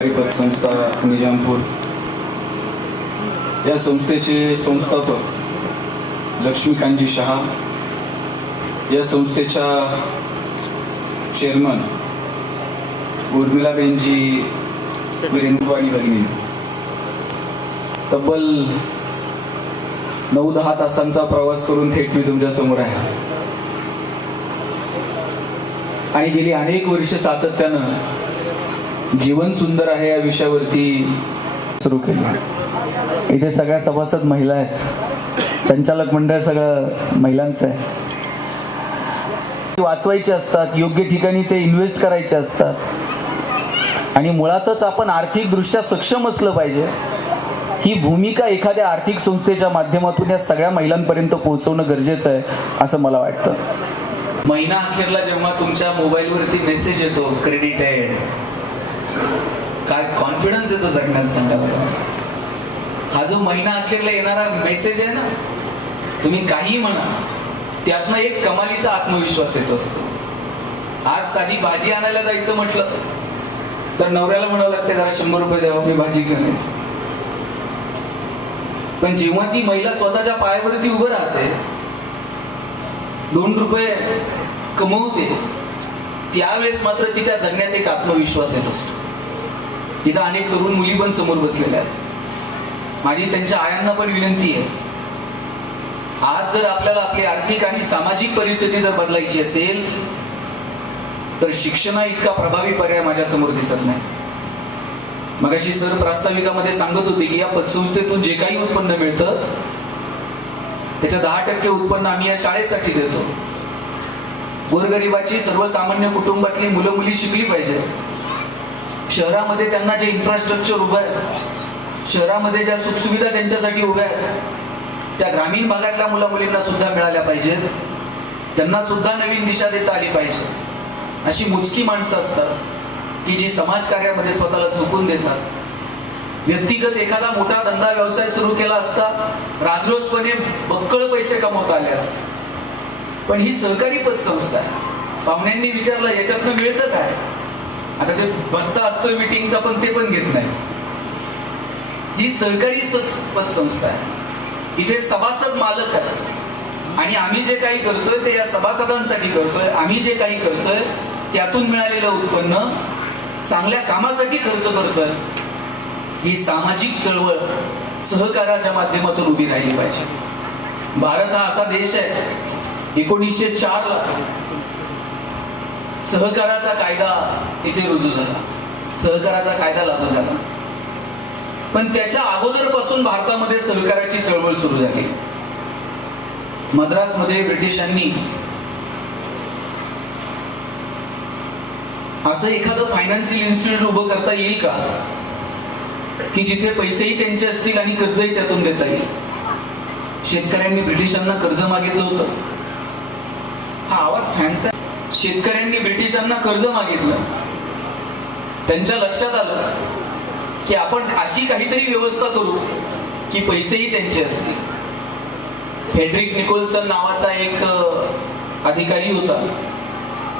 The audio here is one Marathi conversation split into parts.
संस्था निजामपूर या संस्थेचे संस्थापक लक्ष्मीकांतजी शहा, या संस्थेच्या चेअरमन उर्मिलाबेनजी वीरेंद्रवाणी भगिनी तब्बल 9-10 तासांचा प्रवास करून थेट मी तुमच्या समोर आहे आणि गेली अनेक वर्ष सातत्यानं जीवन सुंदर आहे या विषयावरती सुरू केलं। इथे सगळ्या सभासद महिला आहेत, संचालक मंडळ सगळं महिलांचं आहे। वाचवायचे असतात, योग्य ठिकाणी ते इन्व्हेस्ट करायचे असतात आणि मुळातच आपण आर्थिकदृष्ट्या सक्षम असलं पाहिजे। ही भूमिका एखाद्या आर्थिक संस्थेच्या माध्यमातून या सगळ्या महिलांपर्यंत पोहोचवणं गरजेचं आहे असं मला वाटतं। महिना अखेरला जेव्हा तुमच्या मोबाईलवरती मेसेज येतो क्रेडिटेड, काय कॉन्फिडन्स येतो जगण्यात सांगा बरं। हा जो महिना अखेरला येणारा मेसेज आहे ना, तुम्ही काही म्हणा, त्यातनं एक कमालीचा आत्मविश्वास येत असतो। आज साधी भाजी आणायला जायचं म्हटलं तर नवऱ्याला म्हणावं लागते जरा 100 रुपये द्यावा, मी भाजी घेऊन येते। पण जेव्हा ती महिला स्वतःच्या पायावरती उभं राहते, 2 रुपये कमवते, त्यावेळेस मात्र तिच्या जगण्यात एक आत्मविश्वास येत असतो। इथं अनेक तरुण मुली पण समोर बसलेल्या आहेत। माझी त्यांच्या आयांना पण विनंती आहे, आज जर आपल्याला आपली आर्थिक आणि सामाजिक परिस्थिती जर बदलायची असेल तर शिक्षणा इतका प्रभावी पर्याय माझ्या समोर दिसत नाही। मगाशी सर प्रास्ताविकामध्ये सांगत होते की या पतसंस्थेतून जे काही उत्पन्न मिळतं त्याच्या 10% उत्पन्न आम्ही या शाळेसाठी देतो। गोरगरिबाची सर्वसामान्य कुटुंबातली मुलं मुली शिकली पाहिजे। शहरामध्ये त्यांना जे इन्फ्रास्ट्रक्चर उभं आहे, शहरामध्ये ज्या सुखसुविधा त्यांच्यासाठी उभ्या आहेत, त्या ग्रामीण भागातल्या मुला मुलींना सुद्धा मिळाल्या पाहिजेत। त्यांना सुद्धा नवीन दिशा देता आली पाहिजे। अशी मोजकी माणसं असतात की जी समाजकार्यामध्ये स्वतःला झोकून देतात। व्यक्तिगत एखादा मोठा धंदा व्यवसाय सुरू केला असता, राजरोसपणे बक्कळ पैसे कमवता आले असते। पण ही सहकारी पतसंस्था आहे। पाहुण्यांनी विचारलं याच्यातनं मिळतं काय? आता ते भत्ता असतोय मीटिंगचा, पण ते पण घेत नाही। ही सहकारी पतसंस्था आहे। इथे सभासद मालक आहेत आणि आम्ही जे काही करतोय ते या सभासदांसाठी करतोय। आम्ही जे काही करतोय त्यातून मिळालेलं उत्पन्न चांगल्या कामासाठी खर्च करतोय। ही सामाजिक चळवळ सहकाराच्या माध्यमातून उभी राहिली पाहिजे। भारत हा असा देश आहे, 1904 ला सहकाराचा कायदा इथे रुजू झाला, सहकाराचा कायदा लागू झाला। पण त्याच्या अगोदरपासून भारतामध्ये सहकाराची चळवळ सुरू झाली। मद्रासमध्ये ब्रिटिशांनी असं एखादं फायनान्शियल इन्स्टिट्यूट उभं करता येईल का की जिथे पैसेही त्यांचे असतील आणि कर्जही त्यातून देता येईल। शेतकऱ्यांनी ब्रिटिशांना कर्ज मागितलं होतं। हा आवाज फॅनचा। शेतकऱ्यांनी ब्रिटिशांना कर्ज मागितलं, त्यांच्या लक्षात आलं की आपण अशी काहीतरी व्यवस्था करू की पैसेही त्यांचे असतील। फेडरिक निकोल्सन नावाचा एक अधिकारी होता,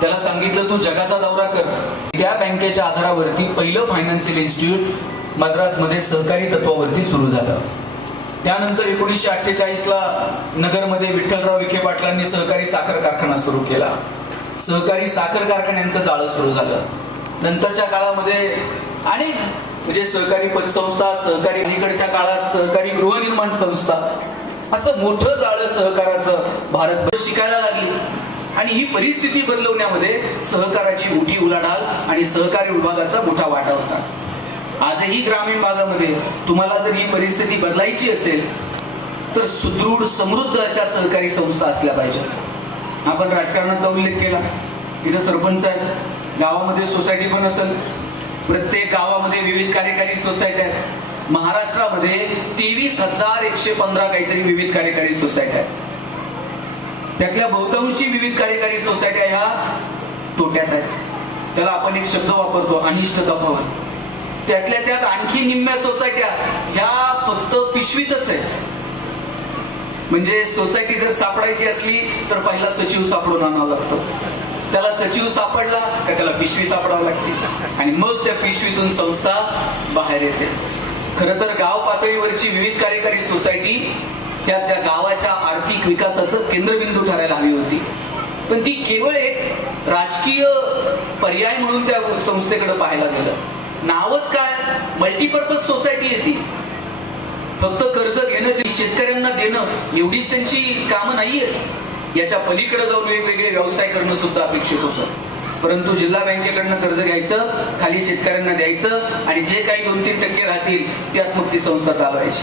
त्याला सांगितलं तू जगाचा दौरा कर। त्या बँकेच्या आधारावरती पहिलं फायनान्शियल इन्स्टिट्यूट मद्रासमध्ये सहकारी तत्वावरती सुरू झालं। त्यानंतर 1948 ला नगरमध्ये विठ्ठलराव विखे पाटलांनी सहकारी साखर कारखाना सुरू केला। सहकारी साखर कारखान्यांचं जाळं सुरू झालं। नंतरच्या काळामध्ये अनेक म्हणजे सहकारी पतसंस्था, सहकारी, अलीकडच्या काळात सहकारी गृहनिर्माण संस्था, असं मोठं जाळं सहकाराचं भारतभर शिकायला लागली। आणि ही परिस्थिती बदलवण्यामध्ये सहकाराची मोठी उलाढाल आणि सहकारी विभागाचा मोठा वाटा होता। आजही ग्रामीण भागामध्ये तुम्हाला जर ही परिस्थिती बदलायची असेल तर सुदृढ समृद्ध अशा सहकारी संस्था असल्या पाहिजे। आपण राजकारणाचा उल्लेख केला, इथं सरपंच आहेत, गावामध्ये सोसायटी पण असेल, प्रत्येक गावामध्ये विविध कार्यकारी सोसायटी आहेत। महाराष्ट्रामध्ये 23,115 काहीतरी विविध कार्यकारी सोसायटी आहेत। त्यातल्या बहुतांशी विविध कार्यकारी सोसायट्या ह्या तोट्यात आहेत। त्याला आपण एक शब्द वापरतो, अनिष्ट तफावत। त्यातल्या त्यात आणखी निम्म्या सोसायट्या ह्या फक्त पिशवीतच आहेत। म्हणजे सोसायटी जर सापडायची असली तर पहिला सचिव सापडून आणावा लागतो। त्याला सचिव सापडला का त्याला पिशवी सापडावं लागते आणि मग त्या पिशवीतून संस्था बाहेर येते. खरं तर गाव पातळीवरची विविध कार्यकारी सोसायटी त्या गावाच्या आर्थिक विकासाचं केंद्रबिंदू ठरायला हवी होती, पण ती केवळ एक राजकीय पर्याय म्हणून त्या संस्थेकडे पाहायला गेलं. नावच काय, मल्टीपर्पज सोसायटी आहे ती. फक्त कर्ज घेणं, शेतकऱ्यांना देणं एवढीच त्यांची कामं नाहीये. याच्या पलीकडे जाऊन वेगवेगळे व्यवसाय करणं सुद्धा अपेक्षित होतं. परंतु जिल्हा बँकेकडनं कर्ज घ्यायचं, खाली शेतकऱ्यांना द्यायचं आणि जे काही 2-3% राहतील त्यात मग ती संस्था चालवायची.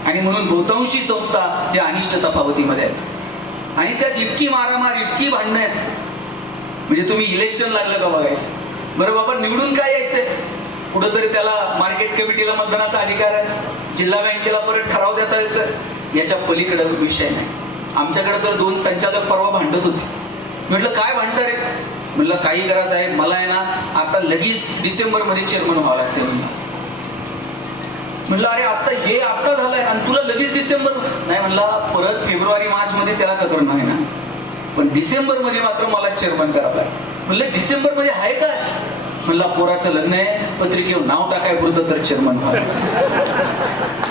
आणि म्हणून बहुतांशी संस्था या अनिष्ट तफावतीमध्ये आहेत आणि त्यात इतकी मारामार, इतकी भांडणं आहेत. म्हणजे तुम्ही इलेक्शन लागलं का बघायचं. बरं बाबा, निवडून काय यायचंय? कुठंतरी त्याला मार्केट कमिटीला मतदानाचा अधिकार आहे, जिल्हा बँकेला परत ठराव देता येतं. याच्या पलीकडे विषय नाही. आमच्याकडे तर 2 संचालक परवा भांडत होते. म्हटलं काय भांडता रे? म्हटलं काही करा साहेब, मला आहे ना आता लगेच डिसेंबरमध्ये चेअरमन व्हावं लागते. म्हटलं अरे आता झालंय आणि तुला लगेच डिसेंबर? नाही म्हणला, परत फेब्रुवारी मार्च मध्ये त्याला का करणं आहे ना, पण डिसेंबर मध्ये मात्र मला चेअरमन करायला. म्हणलं डिसेंबर मध्ये आहे का? म्हणला पोराचं लग्न आहे, पत्रिकेवर नाव टाकाय पुरतं तर चेअरमन व्हावं.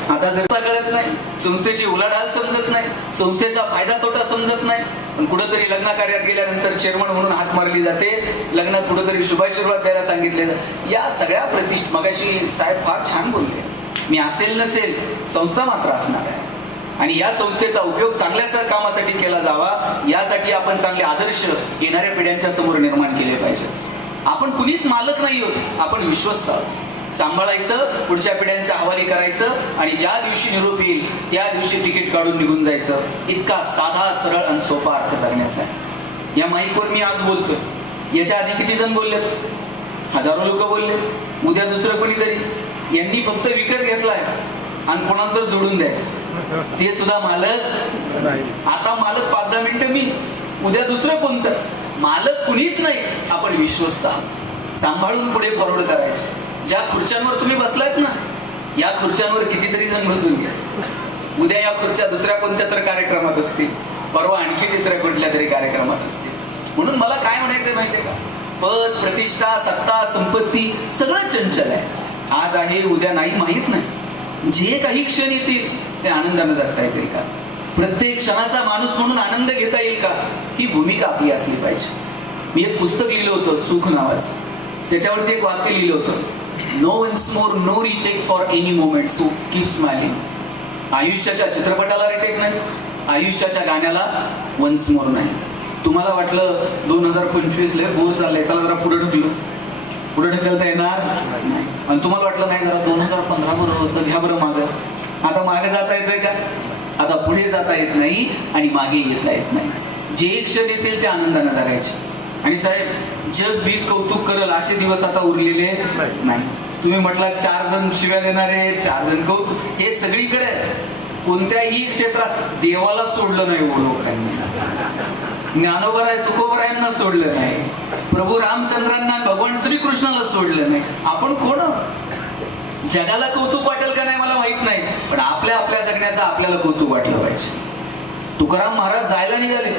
आता जर कळत नाही, संस्थेची उलाढाल समजत नाही, संस्थेचा फायदा तोटा समजत नाही, पण कुठंतरी लग्न कार्यात गेल्यानंतर चेअरमन म्हणून हात मारली जाते, लग्नात कुठंतरी शुभाशीर्वाद द्यायला सांगितले. या सगळ्या मगाशी साहेब फार छान बोलले. मी असेल नसेल, संस्था मात्र असणार आहे आणि या संस्थेचा उपयोग चांगल्या कामासाठी केला जावा, यासाठी आपण चांगले आदर्श येणाऱ्या पिढ्यांच्या समोर निर्माण केले पाहिजेत. आपण कुणीच मालक नाही आहोत, आपण विश्वस्त आहोत. सांभाळायचं, पुढच्या पिढ्यांच्या हवाली करायचं आणि ज्या दिवशी निरोप येईल त्या दिवशी तिकीट काढून निघून जायचं. इतका साधा, सरळ आणि सोपा अर्थ जगण्याचा आहे. या माईकवर मी आज बोलतोय, याच्या आधी किती जण बोलले? हजारो लोक बोलले. उद्या दुसरं कोणीतरी. यांनी फक्त विकत घेतलाय आणि कोणाला तर जोडून द्यायचं, ते सुद्धा मालक. आता मालक 5-10 मिनिटं मी, उद्या दुसरं कोणतं. मालक कुणीच नाही, आपण विश्वस्त आहोत. सांभाळून पुढे फॉरवर्ड करायचं. ज्या खुर्च्यांवर तुम्ही बसलायत ना, या खुर्च्यांवर कितीतरी जण बसून घ्या. उद्या या खुर्च्या दुसऱ्या कोणत्या तर कार्यक्रमात असतील, परवा आणखी तिसऱ्या कुठल्या तरी कार्यक्रमात असतील. म्हणून मला काय म्हणायचं माहितीये का, पद, प्रतिष्ठा, सत्ता, संपत्ती सगळं चंचल आहे. आज आहे, उद्या नाही, माहित नाही. जे काही क्षण येतील ते आनंदाने जगता येतील का? प्रत्येक क्षणाचा माणूस म्हणून आनंद घेता येईल का? ही भूमिका आपली असली पाहिजे. मी एक पुस्तक लिहिलं होतं, सुख नावाचं. त्याच्यावरती एक वाक्य लिहिलं होतं, no once more, no recheck for any moment, so keep smiling. आयुष्याच्या चित्रपटाला रिटेक नाही, आयुष्याच्या गाण्याला वन्स मोर नाही. तुम्हाला वाटलं 2025 लय बोर चाललंय, चला जरा पुढे ढकलता येणार नाही. आणि तुम्हाला वाटलं नाही, जरा 2015 बरोबर होतं, घ्या बरं मागं. आता मागे जाता येतोय का? आता पुढे जाता येत नाही आणि मागे येता येत नाही. जे क्षण येतील ते आनंदाने जगायचे. आणि साहेब, जग बीत कौतुक करल असे दिवस आता उरलेले नाही. तुम्ही म्हटलं 4 जण शिव्या देणारे, 4 जण कौतुक, हे सगळीकडे. कोणत्याही क्षेत्रात देवाला सोडलं नाही लोकांनी. ज्ञानोबराय तुकोबरायांना सोडलं नाही, प्रभू रामचंद्रांना, भगवान श्रीकृष्णाला सोडलं नाही. आपण कोण? जगाला कौतुक वाटेल का नाही मला माहित नाही, पण आपल्या जगण्याचं आपल्याला कौतुक वाटलं पाहिजे. तुकाराम महाराज जायला निघाले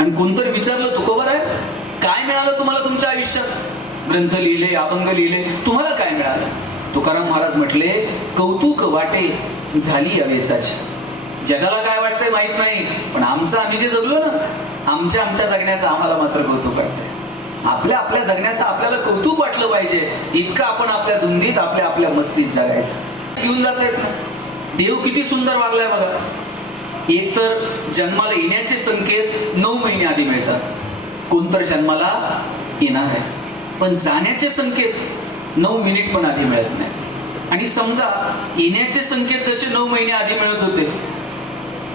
आणि कोणतरी विचारलं, तुकोबराय काय मिळालं तुम्हाला तुमच्या आयुष्यात? ग्रंथ लिहिले, अभंग लिहिले, तुम्हाला काय मिळालं? तुकाराम महाराज म्हटले, कौतुक वाटे झाली अवेचाची. जगाला काय वाटतंय माहित नाही, पण आम्ही जे जगलो ना, आमच्या जगण्याचं आम्हाला मात्र कौतुक वाटतंय. आपल्या जगण्याचं आपल्याला कौतुक वाटलं पाहिजे. इतकं आपण आपल्या धुंदीत, आपल्या मस्तीत जगायचं. येऊन जात आहेत ना. देव किती सुंदर वागलाय बघा. एक तर जन्माला येण्याचे संकेत 9 महिने आधी मिळतात. कोणतर जन्माला येणार आहे, पण जाण्याचे संकेत 9 मिनिट पण आधी मिळत नाही. आणि समजा येण्याचे संकेत जसे 9 महिने आधी मिळत होते,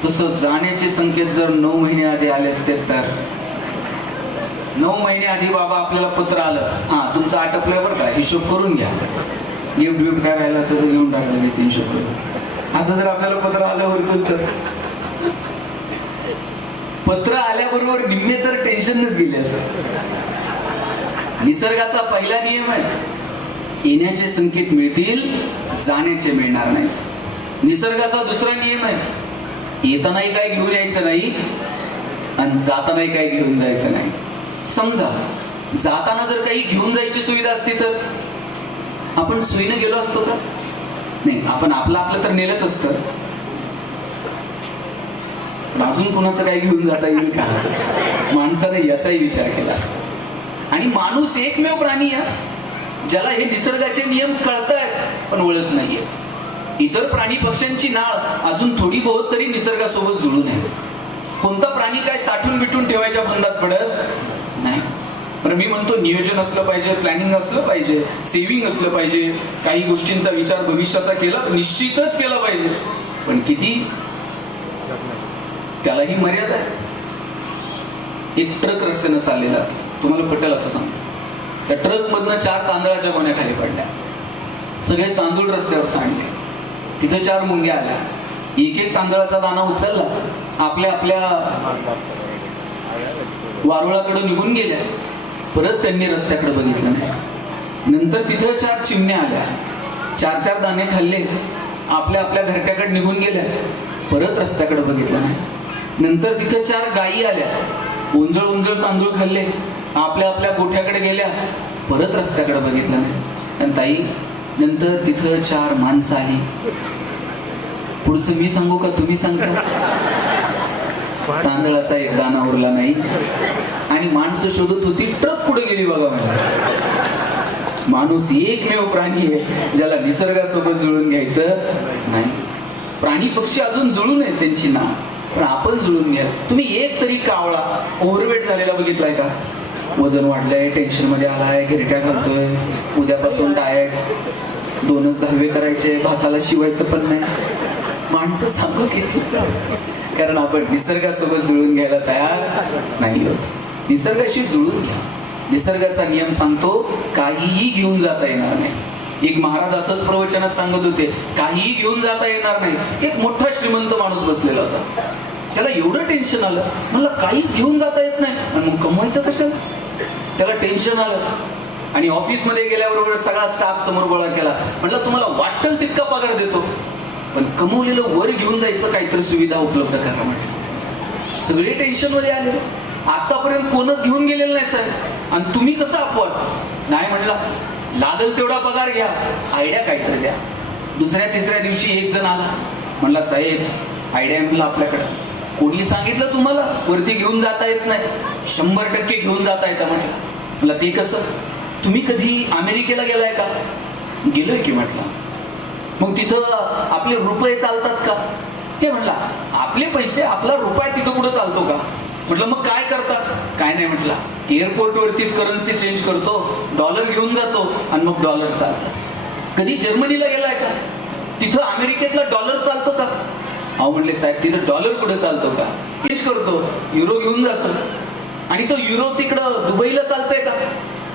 तसं जाण्याचे संकेत जर 9 महिने आधी आले असते तर 9 महिने आधी बाबा आपल्याला पत्र आलं, हा तुमचं आटपलंय बरं का, हिशोब करून घ्या, गिफ्ट काय राहिलं असं तर घेऊन टाकलं 300 रुपये. असं जर आपल्याला पत्र आलं होतं तर, पत्र आल्याबरोबर निम्मे तर टेन्शनच गेले असत. निसर्गाचा पहिला नियम आहे, येण्याचे संकेत मिळतील, जाण्याचे मिळणार नाहीत. निसर्गाचा दुसरा नियम आहे, येतानाही काय घेऊन यायचं नाही आणि जातानाही काय घेऊन जायचं नाही. समजा जाताना जर काही घेऊन जायची सुविधा असती तर आपण सुईनं गेलो असतो का? नाही, आपण आपलं तर नेलंच असतं, पण अजून कुणाचं काही घेऊन जाता येईल का? माणसाने याचाही विचार केला असता. आणि माणूस एकमेव प्राणी आहे ज्याला हे निसर्गाचे नियम कळतायत पण वळत नाहीयेत. इतर प्राणी पक्ष्यांची नाळ अजून थोडी बहुत तरी निसर्गासोबत जुळून आहे. कोणता प्राणी काय साठून बिठून ठेवायच्या फंदात पडत नाही. पण मी म्हणतो नियोजन असलं पाहिजे, प्लॅनिंग असलं पाहिजे, सेव्हिंग असलं पाहिजे, काही गोष्टींचा विचार भविष्याचा केला निश्चितच केला पाहिजे, पण किती त्यालाही मर्यादा आहे. एक ट्रक रस्त्यानं चाललेला, तुम्हाला पटेल असं सांगतो, त्या ट्रक मधनं 4 तांदळाच्या गोण्या खाली पडल्या, सगळे तांदूळ रस्त्यावर सांडले. तिथं 4 मुंग्या आल्या, एक तांदळाचा दाणा उचलला, आपल्या वारुळाकडे निघून गेल्या. परत त्यांनी रस्त्याकडे बघितलं नाही. नंतर तिथं 4 चिमण्या आल्या, 4 दाणे खाल्ले, आपल्या घरट्याकडे निघून गेल्या. परत रस्त्याकडे बघितलं नाही. नंतर तिथं 4 गायी आल्या, उंजळ तांदूळ खाल्ले, आपल्या गोठ्याकडे गेल्या. परत रस्त्याकडे बघितलं नाही. आणि ताई, नंतर तिथं 4 माणसं आली. पुढचं मी सांगू का तुम्ही सांगता? तांदळाचा एक दाणा उरला नाही आणि माणसं शोधत होती, ट्रक पुढे गेली बघा. मला माणूस एकमेव प्राणी आहे ज्याला निसर्गासोबत जुळून घ्यायचं नाही. प्राणी पक्षी अजून जुळून आहेत त्यांची नाव, पण आपण जुळून घ्या. तुम्ही एक तरी कावळा ओव्हरवेट झालेला बघितलाय का? वजन वाढलंय, टेन्शन मध्ये आलाय, गिरट्या घालतोय, उद्यापासून डाएट, 2च दहावे करायचे, भाताला शिवायचं पण नाही. माणसं सांगू किती, कारण आपण निसर्गासोबत जुळून घ्यायला तयार नाही होत. निसर्गाशी जुळून घ्या. निसर्गाचा नियम सांगतो काहीही घेऊन जाता येणार नाही. एक महाराज असंच प्रवचनात सांगत होते, काहीही घेऊन जाता येणार नाही. एक मोठा श्रीमंत माणूस बसलेला होता, त्याला एवढं टेन्शन आलं, म्हणलं काहीच घेऊन जाता येत नाही आणि मग कमवायचं कशाला? त्याला टेन्शन आलं आणि ऑफिसमध्ये गेल्याबरोबर सगळा स्टाफ समोर गोळा केला. म्हणलं तुम्हाला वाटेल तितका पगार देतो, पण कमवलेलं वर घेऊन जायचं काहीतरी सुविधा उपलब्ध करा म्हटलं. सगळे टेन्शन मध्ये आले. आतापर्यंत कोणच घेऊन गेलेलं नाही साहेब, आणि तुम्ही कसं अपवाद? नाही म्हणला, लागल तेवढा पगार घ्या, आयडिया काहीतरी द्या. 2ऱ्या-3ऱ्या दिवशी एक जण आला, म्हणला साहेब आयडिया म्हणलं आपल्याकडं. कोणी सांगितलं तुम्हाला वरती घेऊन जाता येत नाही? 100% घेऊन जाता येतं म्हटलं. म्हणला ते कसं? तुम्ही कधी अमेरिकेला गेलाय का? गेलोय की म्हटलं. मग तिथं आपले रुपये चालतात का? हे म्हणला, आपले पैसे, आपला रुपया तिथं कुठं चालतो का? म्हटलं मग काय करतात? काय नाही म्हटला, एअरपोर्ट वरतीच करन्सी चेंज करतो, डॉलर घेऊन जातो आणि मग डॉलर चालतात. कधी जर्मनीला गेलाय का? तिथं अमेरिकेतला डॉलर चालतो का? अहो म्हणले साहेब तिथं डॉलर कुठे चालतो का? चेंज करतो, युरो घेऊन जातो. आणि तो युरो तिकडं दुबईला चालतोय का?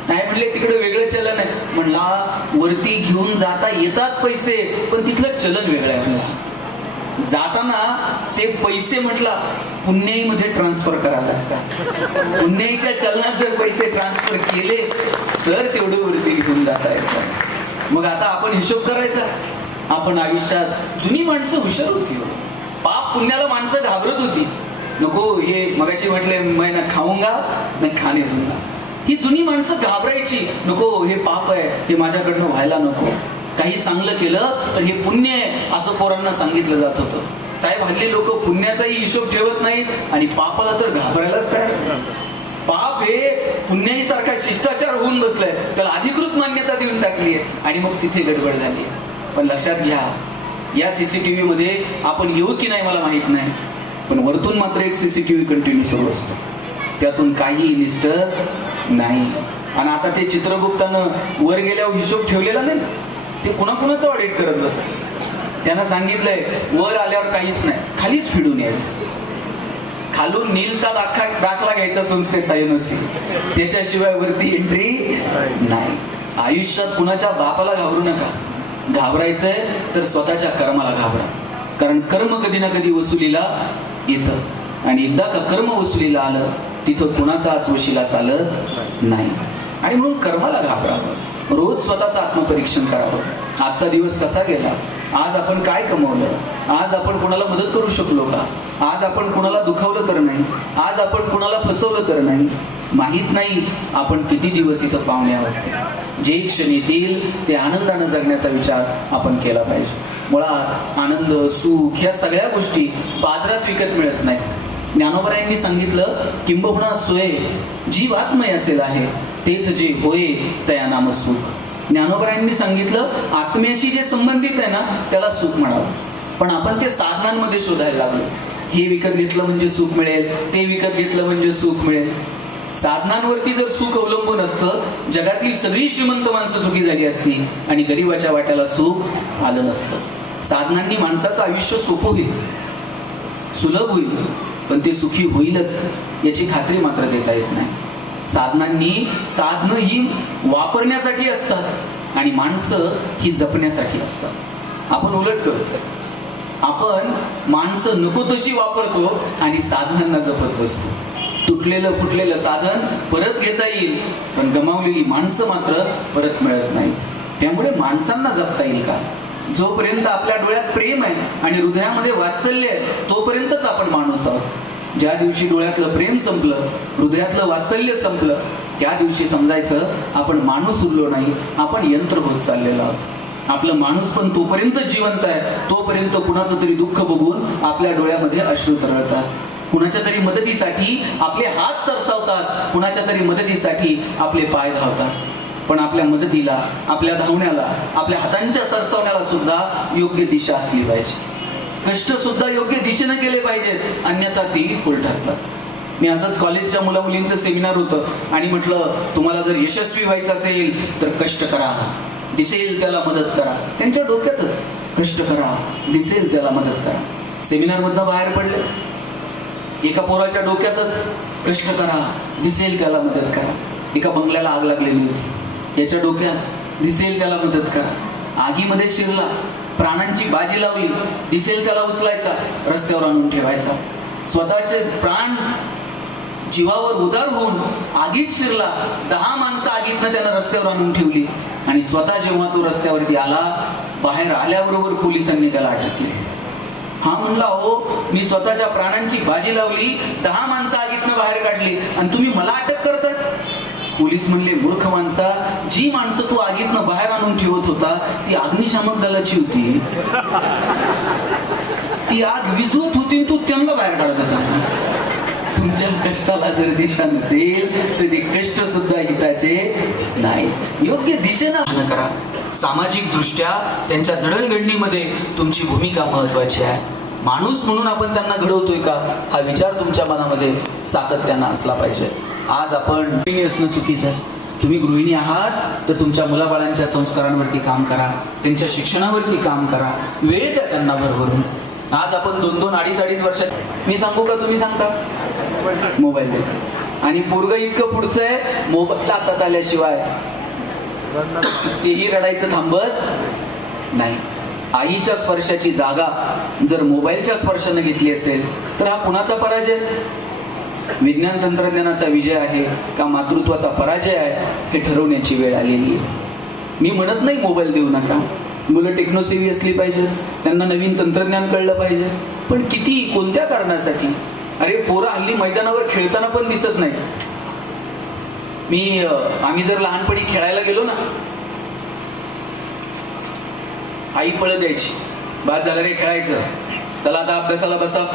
नाही म्हणले, तिकडे वेगळं चलन आहे. म्हणला वरती घेऊन जाता येतात पैसे, पण तिथलं चलन वेगळं आहे. म्हणला जाताना ते पैसे म्हटला पुण्याईमध्ये ट्रान्सफर करायला लागतात. पुण्याईच्या चलनात जर पैसे ट्रान्सफर केले तर तेवढे वरती घेऊन जाता येतात. मग आता आपण हिशोब करायचा. आपण आयुष्यात, जुनी माणसं हुशार होती, पाप पुण्याला माणसं घाबरत होती. नको हे मगाशी म्हटले, मैं ना खाऊंगा ना खाणे दूंगा. ही जुनी माणसं घाबरायची, नको हे पाप आहे, हे माझ्याकडनं व्हायला नको. काही चांगलं केलं तर हे पुण्य आहे असं पोरांना सांगितलं जात होतं. साहेब हल्ली लोक पुण्याचाही हिशोब ठेवत नाहीत आणि पापाला तर घाबरायलाच तयार. पाप हे पुण्याईसारखा शिष्टाचार होऊन बसलाय, त्याला अधिकृत मान्यता देऊन टाकली आहे आणि मग तिथे गडबड झाली. पण लक्षात घ्या, या CCTV मध्ये आपण येऊ की नाही मला माहित नाही, पण वरतून मात्र एक CCTV कंटिन्यू सुरू असतो, त्यातून काही निष्ठत नाही. आणि आता ते चित्रगुप्तानं वर गेल्यावर हिशोब ठेवलेला नाही, ते कुणाकुणाचं ऑडिट करत बसत. त्यानं सांगितलंय वर आल्यावर काहीच नाही, खालीच फिडून यायचं. खालून नीलचा दाखला घ्यायचा संस्थेचा NOC, त्याच्याशिवाय वरती एंट्री नाही. आयुष्यात कुणाच्या बापाला घाबरू नका. घाबरायचंय तर स्वतःच्या कर्माला घाबरा, कारण कर्म कधी ना कधी वसुलीला येतं आणि एकदा का कर्म वसुलीला आलं तिथं कुणाचाच वशिला चालत नाही. आणि म्हणून कर्माला घाबरावं, रोज स्वतःचं आत्मपरीक्षण करावं. आजचा दिवस कसा गेला? आज आपण काय कमवलं? आज आपण कोणाला मदत करू शकलो का? आज आपण कोणाला दुखावलं तर नाही? आज आपण कोणाला फसवलं तर नाही? माहीत नाही आपण किती दिवस इथं पाहुणे आहोत. जे क्षण येतील ते आनंदानं जगण्याचा विचार आपण केला पाहिजे. मुळात आनंद, सुख ह्या सगळ्या गोष्टी बाजारात विकत मिळत नाहीत. ज्ञानोबरायांनी सांगितलं, किंबहुना सोय जीव आत्मयाचे आहे, तेथ जे होय तया नाम सुख. ज्ञानोबरायांनी सांगितलं, आत्म्याशी जे संबंधित आहे ना त्याला सुख म्हणावं. पण आपण ते साधनांमध्ये शोधायला लागलो. हे विकत घेतलं म्हणजे सुख मिळेल, ते विकत घेतलं म्हणजे सुख मिळेल. साधनांवरती जर सुख अवलंबून असतं, जगातली सगळी श्रीमंत माणसं सुखी झाली असती आणि गरिबाच्या वाट्याला सुख आलं नसतं. साधनांनी माणसाचं आयुष्य सोपं होईल, सुलभ होईल, पण ते सुखी होईलच याची खात्री मात्र देता येत नाही. साधनं ही वापरण्यासाठी असतात आणि माणसं ही जपण्यासाठी असतात. आपण उलट करतोय. आपण माणसं नको तशी वापरतो आणि साधनांना जपत बसतो. तुटलेलं फुटलेलं साधन परत घेता येईल, पण गमावलेली माणसं मात्र परत मिळत नाहीत. त्यामुळे माणसांना जपता येईल का? जोपर्यंत आपल्या डोळ्यात प्रेम आहे आणि हृदयामध्ये वात्सल्य आहे तोपर्यंतच आपण माणूस आहोत. ज्या दिवशी डोळ्यातलं प्रेम संपलं, हृदयातलं वात्सल्य संपलं, त्या दिवशी समजायचं आपण माणूस उरलो नाही, आपण यंत्र होत चाललेलो आहोत. आपलं माणूस पण तोपर्यंत जिवंत आहे तोपर्यंत कुणाचं तरी दुःख बघून आपल्या डोळ्यामध्ये अश्रू तरळतात. कुणाच्या तरी मदतीसाठी आपले हात सरसावतात, कुणाच्या तरी मदतीसाठी आपले पाय धावतात. पण आपल्या मदतीला, आपल्या धावण्याला, आपल्या हातांच्या सरसावण्याला सुद्धा योग्य दिशा असली पाहिजे. कष्ट सुद्धा योग्य दिशेने केले पाहिजेत, अन्यथा तेही फुल ठरतात. मी असंच कॉलेजच्या मुलामुलींचं सेमिनार होतं आणि म्हटलं, तुम्हाला जर यशस्वी व्हायचं असेल तर कष्ट करा, दिसेल त्याला मदत करा. त्यांच्या डोक्यातच कष्ट करा, दिसेल त्याला मदत करा. सेमिनारमधनं बाहेर पडले, एका पोराच्या डोक्यातच कष्ट करा, दिसेल त्याला मदत करा. एका बंगल्याला आग लागलेली होती, याच्या डोक्यात दिसेल त्याला मदत करा. आगीमध्ये शिरला, प्राणांची बाजी लावली, दिसेल त्याला उचलायचा, रस्त्यावर आणून ठेवायचा. स्वतःचे प्राण जीवावर उदार होऊन आगीत शिरला, 10 माणसं आगीतनं त्यानं रस्त्यावर आणून ठेवली आणि स्वतः जेव्हा तो रस्त्यावरती आला, बाहेर आल्याबरोबर पोलिसांनी त्याला अटक केली. हा म्हणला, हो मी स्वतःच्या प्राणांची बाजी लावली, 10 माणसं आगीतनं बाहेर काढली आणि तुम्ही मला अटक करताय. पोलीस म्हणले, मूर्ख माणसा, जी माणसं तू आगीतनं बाहेर आणून ठेवत होता ती अग्निशामक दलाची होती. ती आग विझवत होती, तू त्यांना बाहेर काढत होता. तुमच्या कष्टाला जर दिशा नसेल तर ते कष्ट सुद्धा हिताचे नाही. योग्य दिशेनं करा. सामाजिक दृष्ट्या त्यांच्या जडणघडणीमध्ये तुमची भूमिका महत्वाची आहे. माणूस म्हणून आपण त्यांना घडवतोय का हा विचार तुमच्या मनामध्ये सातत्यानं असला पाहिजे. आज आपण गृहिणी असणं चुकीचं आहे. तुम्ही गृहिणी आहात तर तुमच्या मुलाबाळांच्या संस्कारांवरती काम करा, त्यांच्या शिक्षणावरती काम करा, वेळ द्या त्यांना भरभरून. आज आपण 2-2, 2.5 वर्षात, मी सांगू का तुम्ही सांगता, मोबाईल देतो आणि पोरगं इतकं पुढचं आहे, मोबाईल हातात आल्याशिवाय तेही रडायचं थांबत नाही. आईच्या स्पर्शाची जागा जर मोबाईलच्या स्पर्शाने घेतली असेल तर हा कुणाचा पराजय? विज्ञान तंत्रज्ञानाचा विजय आहे का मातृत्वाचा पराजय आहे हे ठरवण्याची वेळ आलेली आहे. मी म्हणत नाही मोबाईल देऊ नका, मुलं टेक्नोसेव्ही असली पाहिजे, त्यांना नवीन तंत्रज्ञान कळलं पाहिजे, पण किती, कोणत्या कारणासाठी? अरे पोरं हल्ली मैदानावर खेळताना पण दिसत नाही. आम्ही जर लहानपणी खेळायला गेलो ना, आई पळत द्यायची, बाद झालं रे खेळायचं, चला आता अभ्यासाला बसा.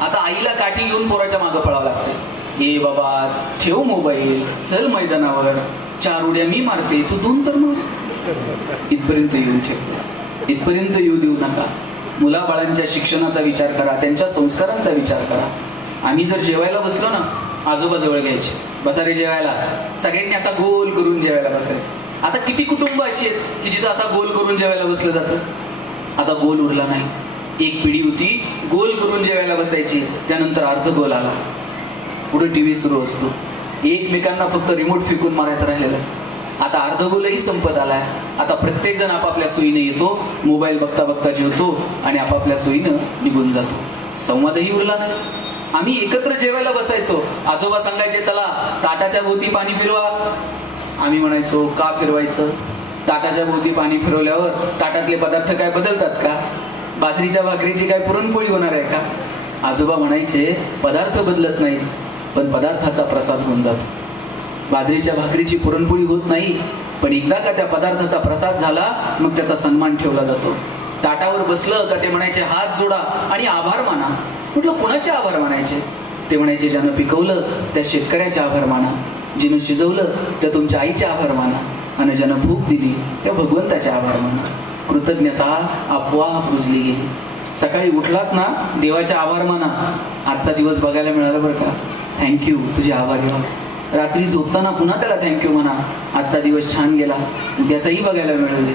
आता आईला काठी घेऊन पोराच्या मागं पळावं लागतं. ये बाबा ठेव मोबाईल, चल मैदानावर, 4 उड्या मी मारते, तू 2 तर मग. इथपर्यंत येऊन ठेव, इथपर्यंत येऊ देऊ नका. मुलाबाळांच्या शिक्षणाचा विचार करा, त्यांच्या संस्कारांचा विचार करा. आम्ही जर जेवायला बसलो ना, आजोबा जवळ घ्यायचे, बसा रे जेवायला, सगळ्यांनी असा गोल करून जेवायला बसायचं. आता किती कुटुंब अशी आहेत की जिथं असा गोल करून जेवायला बसलं जातं? आता गोल उरला नाही. एक पिढी होती गोल करून जेवायला बसायची, त्यानंतर अर्ध गोल आला, पुढे टीव्ही सुरू असतो, एकमेकांना फक्त रिमोट फेकून मारायचं राहिलेलं असतं. आता अर्ध गोलही संपत आलाय. आता प्रत्येक जण आपापल्या सोयीने येतो, मोबाईल बघता बघता जेवतो आणि आपापल्या सोयीनं निघून जातो. संवादही उरला नाही. आम्ही एकत्र जेवायला बसायचो, आजोबा सांगायचे चला ताटाच्या भोवती पाणी फिरवा. आम्ही म्हणायचो का फिरवायचं? ताटाच्या भोवती पाणी फिरवल्यावर ताटातले पदार्थ काय बदलतात का? बाजरीच्या भाकरीची काय पुरणपोळी होणार आहे का? आजोबा म्हणायचे पदार्थ बदलत नाही पण पदार्थाचा प्रसाद होऊन जातो. बाजरीच्या भाकरीची पुरणपोळी होत नाही, पण एकदा का त्या पदार्थाचा प्रसाद झाला मग त्याचा सन्मान ठेवला जातो. ताटावर बसलं का ते म्हणायचे हात जोडा आणि आभार माना. म्हटलं कुणाचे आभार मानायचे? ते म्हणायचे ज्यानं पिकवलं त्या शेतकऱ्याचे आभार माना, जिनं शिजवलं त्या तुमच्या आईचे आभार माना, आणि ज्यानं भूक दिली त्या भगवंताचे आभार माना. कृतज्ञता आपोआप रुजली गेली. सकाळी उठलात ना देवाचे आभार माना. आजचा दिवस बघायला मिळाला बरं का, थँक्यू, तुझे आभार देवा. रात्री झोपताना पुन्हा त्याला थँक्यू म्हणा, आजचा दिवस छान गेला, उद्याचाही बघायला मिळाले.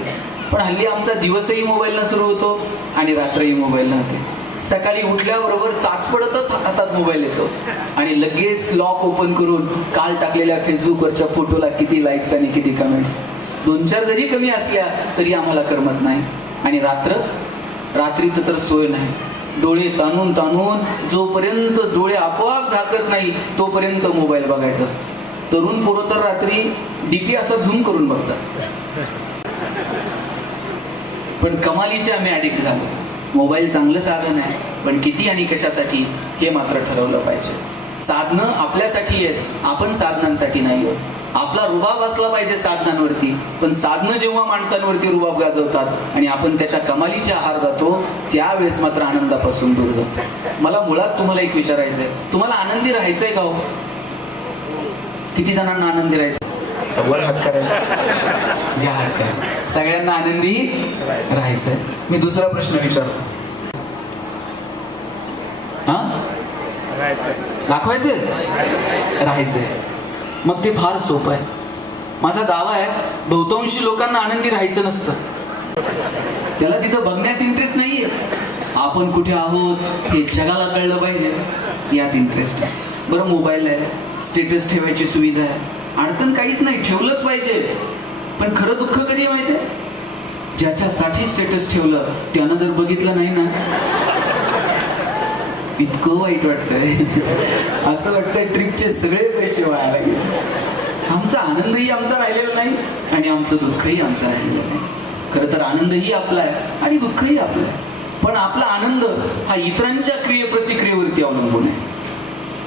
पण हल्ली आमचा दिवसही मोबाईलनं सुरू होतो आणि रात्रही मोबाईलनं होते. सकाळी उठल्याबरोबर चाच पडतच हातात मोबाईल येतो आणि लगेच लॉक ओपन करून काल टाकलेल्या फेसबुकवरच्या फोटोला किती लाईक्स आणि किती कमेंट्स. 2-4 जरी कमी असल्या तरी आम्हाला करमत नाही. आणि रात्री तर सोय नाही. डोळे ताणून ताणून जोपर्यंत डोळे आपोआप झाकत नाही तोपर्यंत मोबाईल बघायचा असतो. तरुण पोरं तर रात्री डीपी असा झूम करून बघतात. पण कमालीचे आम्ही ऍडिक्ट झालो. मोबाईल चांगलं साधन आहे, पण किती आणि कशासाठी हे मात्र ठरवलं पाहिजे. साधनं आपल्यासाठी आहेत, आपण साधनांसाठी नाही आहोत. आपला रुबाब असला पाहिजे साधनांवरती, पण साधनं जेव्हा माणसांवरती रुबाब गाजवतात आणि आपण त्याच्या कमालीचे आहार जातो त्यावेळेस मात्र आनंदापासून दूर जातो. मला मुळात तुम्हाला एक विचारायचं आहे, तुम्हाला आनंदी राहायचंय का हो? किती जणांना आनंदी राहायचं? वर हात करायचा, घ्या हात करा. सगळ्यांना आनंदी राहायचंय. मी दुसरा प्रश्न विचारतो, हा दाखवायचंय राहायचंय? मग ते फार सोपं आहे. माझा दावा आहे बहुतांशी लोकांना आनंदी राहायचं नसतं. त्याला तिथं बघण्यात इंटरेस्ट नाहीये. आपण कुठे आहोत हे जगाला कळलं पाहिजे यात इंटरेस्ट आहे. बरं मोबाईल आहे, स्टेटस ठेवायची सुविधा आहे, अडचण काहीच नाही, ठेवलंच पाहिजे. पण खरं दुःख कधी माहितीये? ज्याच्यासाठी स्टेटस ठेवलं त्यानं जर बघितलं नाही ना, इतकं वाईट वाटतंय. असं वाटतंय ट्रिपचे सगळे पैसे वाया लागले. आमचा आनंदही आमचा राहिलेला नाही आणि आमचं दुःखही आमचं राहिलेलं नाही. खरं तर आनंदही आपला आहे आणि दुःखही आपलं आहे, पण आपला आनंद हा इतरांच्या प्रतिक्रियेवरती अवलंबून आहे.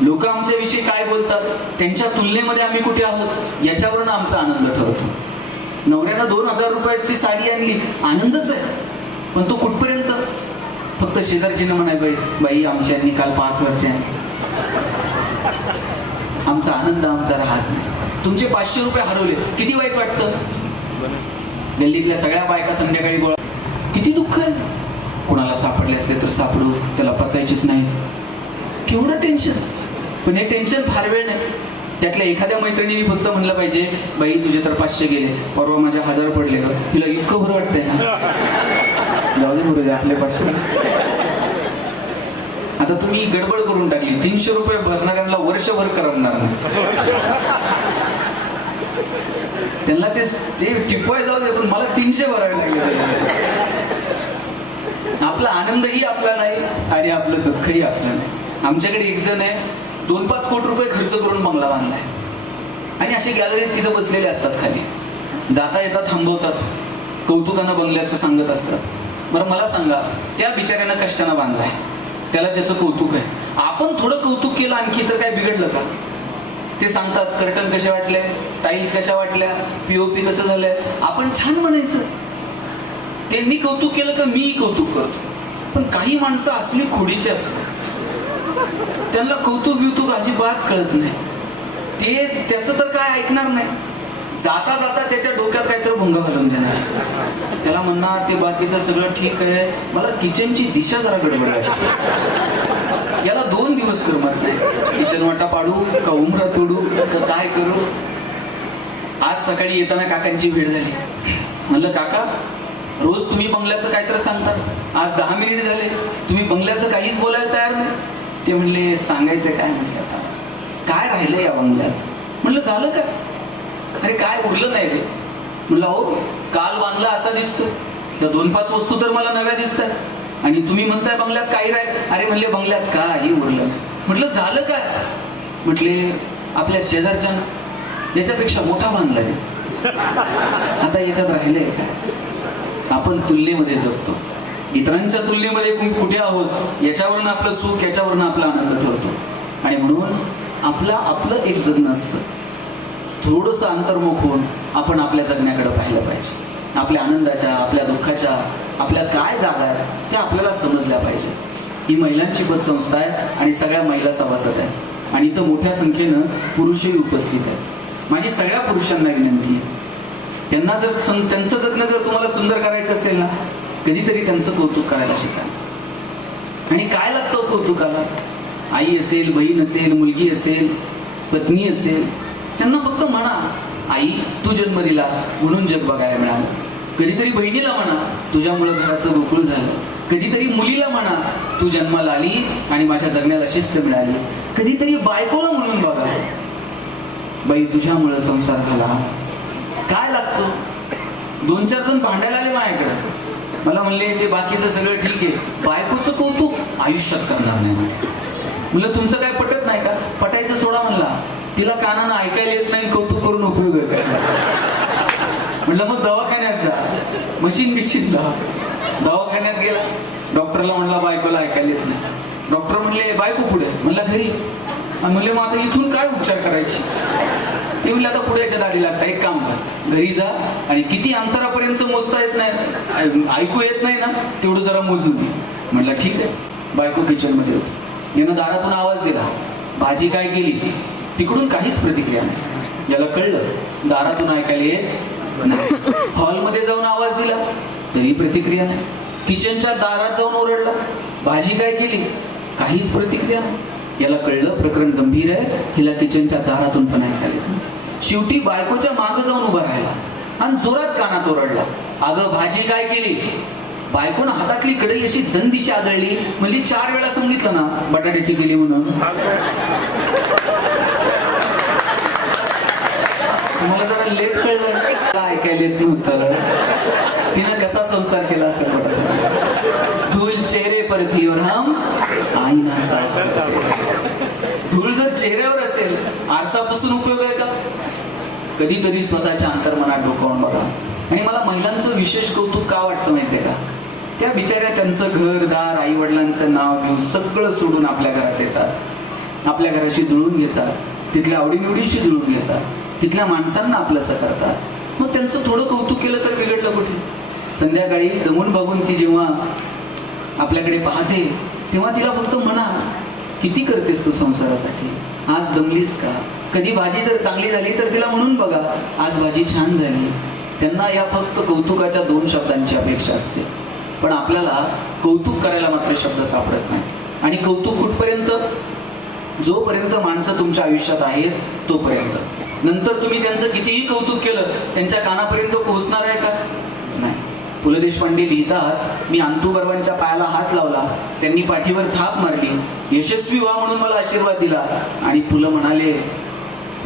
लोक आमच्याविषयी काय बोलतात, त्यांच्या तुलनेमध्ये आम्ही कुठे आहोत याच्यावरून आमचा आनंद ठरतो. नवऱ्यानं 2000 रुपयाची साडी आणली, आनंदच आहे, पण तो कुठपर्यंत? फक्त शेजारचीनं म्हणाय बाई आमच्यांनी काल 5000ची आणली. आमचा आनंद आमचा राहत नाही. तुमचे 500 रुपये हरवले, किती वाईट वाटतं? गल्लीतल्या सगळ्या बायका संध्याकाळी गोळा, किती दुःख आहे. कोणाला सापडले असले तर सापडू, त्याला पचायचेच नाही, केवढं टेन्शन. पण हे टेन्शन फार वेळ नाही. त्यातल्या एखाद्या मैत्रिणीने फक्त म्हणलं पाहिजे बाई तुझे तर 500 गेले, परवा माझ्या 1000 पडले ग. तिला इतकं बरं वाटतंय ना, जाऊ दे बरोबर आपले 500. आता तुम्ही गडबड करून टाकली, 300 रुपये भरणाऱ्यांना वर्षभर करणार नाही. त्यांना ते टिपवाय जाऊ दे, पण मला 300 भरावे लागले. आपला आनंदही आपला नाही आणि आपलं दुःखही आपलं नाही. आमच्याकडे एक जण आहे, 2-5 कोटी रुपये खर्च करून बंगला बांधलाय आणि असे गॅलरीत तिथं बसलेले असतात, खाली जाता येतात, थांबवतात, कौतुकानं बंगल्याचं सांगत असतात. बरं मला सांगा, त्या बिचाऱ्यानं कष्टानं बांधलाय, त्याला त्याचं कौतुक आहे. आपण थोडं कौतुक केलं आणखी तर काय बिघडलं का? ते सांगतात कर्टन कसे वाटले, टाईल्स कशा वाटल्या, पीओपी कसं झालंय, आपण छान म्हणायचं. त्यांनी कौतुक केलं का मी कौतुक करतो. पण काही माणसं असली खोडीची असतात, त्यांना कौतुक अजिबात कळत नाही. ते त्याचं तर काय ऐकणार नाही. जाता जाता त्याच्या डोक्यात काहीतरी भुंगा घालून देणार. त्याला म्हणणार ते बाकीचं सगळं ठीक आहे, मला किचनची दिशा जरा गडबड आहे. याला 2 दिवस करमत नाही. किचन वाटा पाडू का उमरा तोडू का काय करू. आज सकाळी येताना काकांची भेट झाली. म्हणलं काका, रोज तुम्ही बंगल्याचं काहीतरी सांगता, आज 10 मिनिट झाले तुम्ही बंगल्याचं काहीच बोलायला तयार नाही. ते म्हणले सांगायचं काय? म्हटलं आता काय राहिलंय या बंगल्यात? म्हणलं झालं का? अरे काय उरलं नाही रे. म्हणलं हो काल बांधला असा दिसतोय, 2-5 वस्तू तर मला नव्या दिसतात आणि तुम्ही म्हणताय बंगल्यात काही राहील. अरे म्हणले बंगल्यात काही उरलं. म्हटलं झालं काय? म्हटले आपल्या शेजारच्या याच्यापेक्षा मोठा बांधलाय, आता याच्यात राहिलंय काय? आपण तुलनेमध्ये जगतो, इतरांच्या तुलनेमध्ये कुठे आहोत याच्यावरून आपलं सुख, याच्यावरून आपला आनंद ठरतो. आणि म्हणून आपलं एक जगणं असतं. थोडंसं अंतर्मुख होऊन आपण आपल्या जगण्याकडे पाहिलं पाहिजे. आपल्या आनंदाच्या, आपल्या दुःखाच्या, आपल्या काय जागा आहेत त्या आपल्याला समजल्या पाहिजे. ही महिलांची पतसंस्था आहे आणि सगळ्या महिला सभासद आहेत आणि इथं मोठ्या संख्येनं पुरुषही उपस्थित आहेत. माझी सगळ्या पुरुषांना विनंती आहे, त्यांना जर त्यांचं जगणं जर तुम्हाला सुंदर करायचं असेल ना, कधीतरी त्यांचं कौतुक करायला शिका. आणि काय लागतं कौतुकाला? आई असेल, बहीण असेल, मुलगी असेल, पत्नी असेल, त्यांना फक्त म्हणा, आई तू जन्म दिला म्हणून जग बघायला मिळालं. कधीतरी बहिणीला म्हणा, तुझ्यामुळे घराचं गोकुळ झालं. कधीतरी मुलीला म्हणा, तू जन्माला आली आणि माझ्या जगण्याला शिस्त मिळाली. कधीतरी बायकोला म्हणून बघा, बाई तुझ्यामुळे संसार झाला. काय लागतो? 2-4 जण भांडायला आले माझ्याकडे, मला म्हणले ते बाकीचं सगळं ठीक आहे, बायकोचं कौतुक आयुष्यात करणार नाही. म्हणलं तुमचं काय पटत नाही का? पटायचं सोडा म्हणला, तिला कानानं ऐकायला येत नाही, कौतुक करून उपयोग आहे काय? म्हणलं मग दवाखान्यात जा, मशीन लावा. दवाखान्यात गेला, डॉक्टरला म्हणला बायकोला ऐकायला येत नाही. डॉक्टर म्हणले बायको पुढे, म्हणला घरी. म्हणले मग आता इथून काय उपचार करायची? ते म्हणले आता पुढ्याच्या दाढी लागतात, एक काम कर, घरी जा आणि किती अंतरापर्यंत मोजता येत नाही, ऐकू येत नाही ना, तेवढं जरा मोजून घे. म्हणलं ठीक आहे. बायको किचन मध्ये होती, यानं दारातून आवाज दिला, भाजी काय केली? तिकडून काहीच प्रतिक्रिया नाही. याला कळलं दारातून ऐकायला येत नाही. हॉलमध्ये जाऊन आवाज दिला, तरी प्रतिक्रिया नाही. किचनच्या दारात जाऊन ओरडला, भाजी काय केली? काहीच प्रतिक्रिया नाही. याला कळलं प्रकरण गंभीर आहे, हिला किचनच्या दारातून पण ऐकायला येत नाही. शेवटी बायकोच्या मागं जाऊन उभा राहिला आणि जोरात कानात ओरडला, अगं भाजी काय केली? बायकोनं हातातली कढई अशी दंदिशी आदळली, म्हणजे 4 वेळा सांगितलं ना बटाट्याची केली म्हणून. तुम्हाला जरा लेट कळलं, ऐकायला येत नव्हतं. तिनं कसा संसार केला असेल बघा. धूल चेहरे पर थी और हम आईना साफ करते. धूळ जर चेहऱ्यावर असेल, आरसा पुसून उपयोग आहे का? कधीतरी स्वतःच्या अंतर्मनात डोकावून बघा. आणि मला महिलांचं विशेष कौतुक का वाटतं माहितीये का? त्या बिचाऱ्या त्यांचं घरदार, आई वडिलांचं नाव घेऊन सगळं सोडून आपल्या घरात येतात, आपल्या घराशी जुळून घेतात, तिथल्या आवडीनिवडीशी जुळून घेतात, तिथल्या माणसांना आपलंसं करतात. मग त्यांचं थोडं कौतुक केलं तर बिघडलं कुठे? संध्याकाळी दमून बघून ती जेव्हा आपल्याकडे पाहते, तेव्हा तिला फक्त म्हणा, किती करतेस तू संसारासाठी? आज दमलीस का? कधी भाजी जर चांगली झाली तर तिला म्हणून बघा, आज भाजी छान झाली. त्यांना या फक्त कौतुकाच्या 2 शब्दांची अपेक्षा असते, पण आपल्याला कौतुक करायला मात्र शब्द सापडत नाही. आणि कौतुक कुठपर्यंत? जोपर्यंत माणसं तुमच्या आयुष्यात आहेत तोपर्यंत. नंतर तुम्ही त्यांचं कितीही कौतुक केलं, त्यांच्या कानापर्यंत पोहोचणार आहे का? नाही. पु ल देशपांडे लिहितात, मी अंतुबर्वांच्या पायाला हात लावला, त्यांनी पाठीवर थाप मारली, यशस्वी व्हा म्हणून मला आशीर्वाद दिला. आणि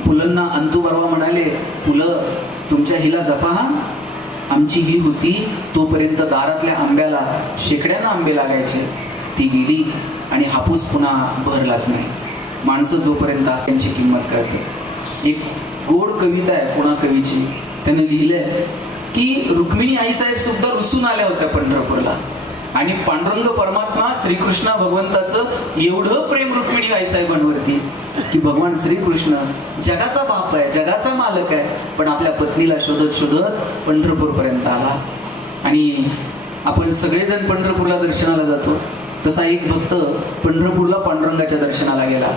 पुलंना अंतुबर्वा म्हणाले, पुलं तुमच्या हिला जपा हा. आमची ही होती तोपर्यंत दारातल्या आंब्याला शेकड्यानं आंबे लागायचे. ती गेली आणि हापूस पुन्हा भरलाच नाही. माणसं जोपर्यंत त्यांची किंमत कळते. एक गोड कविता आहे पुणा कवीची, त्यानं लिहिलंय की रुक्मिणी आईसाहेब सुद्धा रुसून आल्या होत्या पंढरपूरला, आणि पांडुरंग परमात्मा श्रीकृष्ण भगवंताचं एवढं प्रेम रुक्मिणी आईसाहेबांवरती की भगवान श्रीकृष्ण जगाचा बाप आहे, जगाचा मालक आहे, पण आपल्या पत्नीला शोधत शोधत पंढरपूर पर्यंत आला. आणि आपण सगळेजण पंढरपूरला दर्शनाला जातो, तसा एक भक्त पंढरपूरला पांडुरंगाच्या दर्शनाला गेला.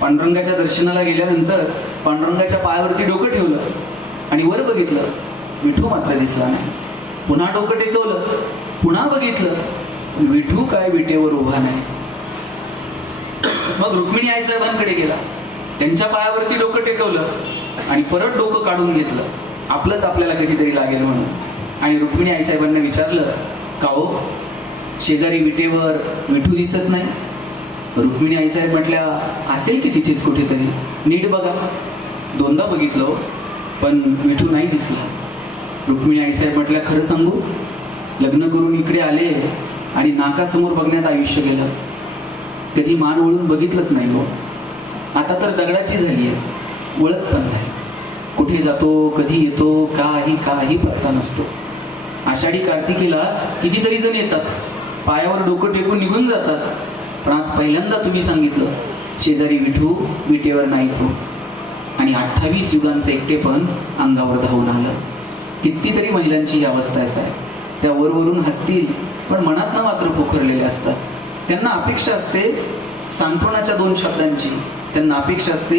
पांडुरंगाच्या दर्शनाला गेल्यानंतर पांडुरंगाच्या पायावरती डोकं ठेवलं आणि वर बघितलं, विठू मात्र दिसला नाही. पुन्हा डोकं टेकवलं, पुन्हा बघितलं, विठू काय विटेवर उभा नाही. मग रुक्मिणी आईसाहेबांकडे गेला, त्यांच्या पायावरती डोकं टेकवलं आणि परत डोकं काढून घेतलं, आपलंच आपल्याला कधीतरी लागेल म्हणून. आणि रुक्मिणी आईसाहेबांना विचारलं, का हो शेजारी विटेवर विठू दिसत नाही? रुक्मिणी आईसाहेब म्हटल्या, असेल की तिथेच कुठेतरी, नीट बघा. 2दा बघितलं पण विठू नाही दिसला. रुक्मिणी आईसाहेब म्हटल्या, खरं सांगू, लग्न करून इकडे आले आणि नाकासमोर बघण्यात आयुष्य गेलं, कधी मान वळून बघितलंच नाही हो. आता तर दगडाची झाली आहे, वळत पण नाही. कुठे जातो, कधी येतो, काही पत्ता नसतो. आषाढी कार्तिकीला कितीतरी जण येतात, पायावर डोकं टेकून निघून जातात, पण आज पहिल्यांदा तुम्ही सांगितलं शेजारी विठू विटेवर नाही तो, आणि 28 युगांचं एकटेपण अंगावर धावून आलं. कितीतरी महिलांची ही अवस्था आहे. त्या वरवरून हसतील पण मनातनं मात्र पोखरलेल्या असतात. त्यांना अपेक्षा असते सांत्वनाच्या 2 शब्दांची, त्यांना अपेक्षा असते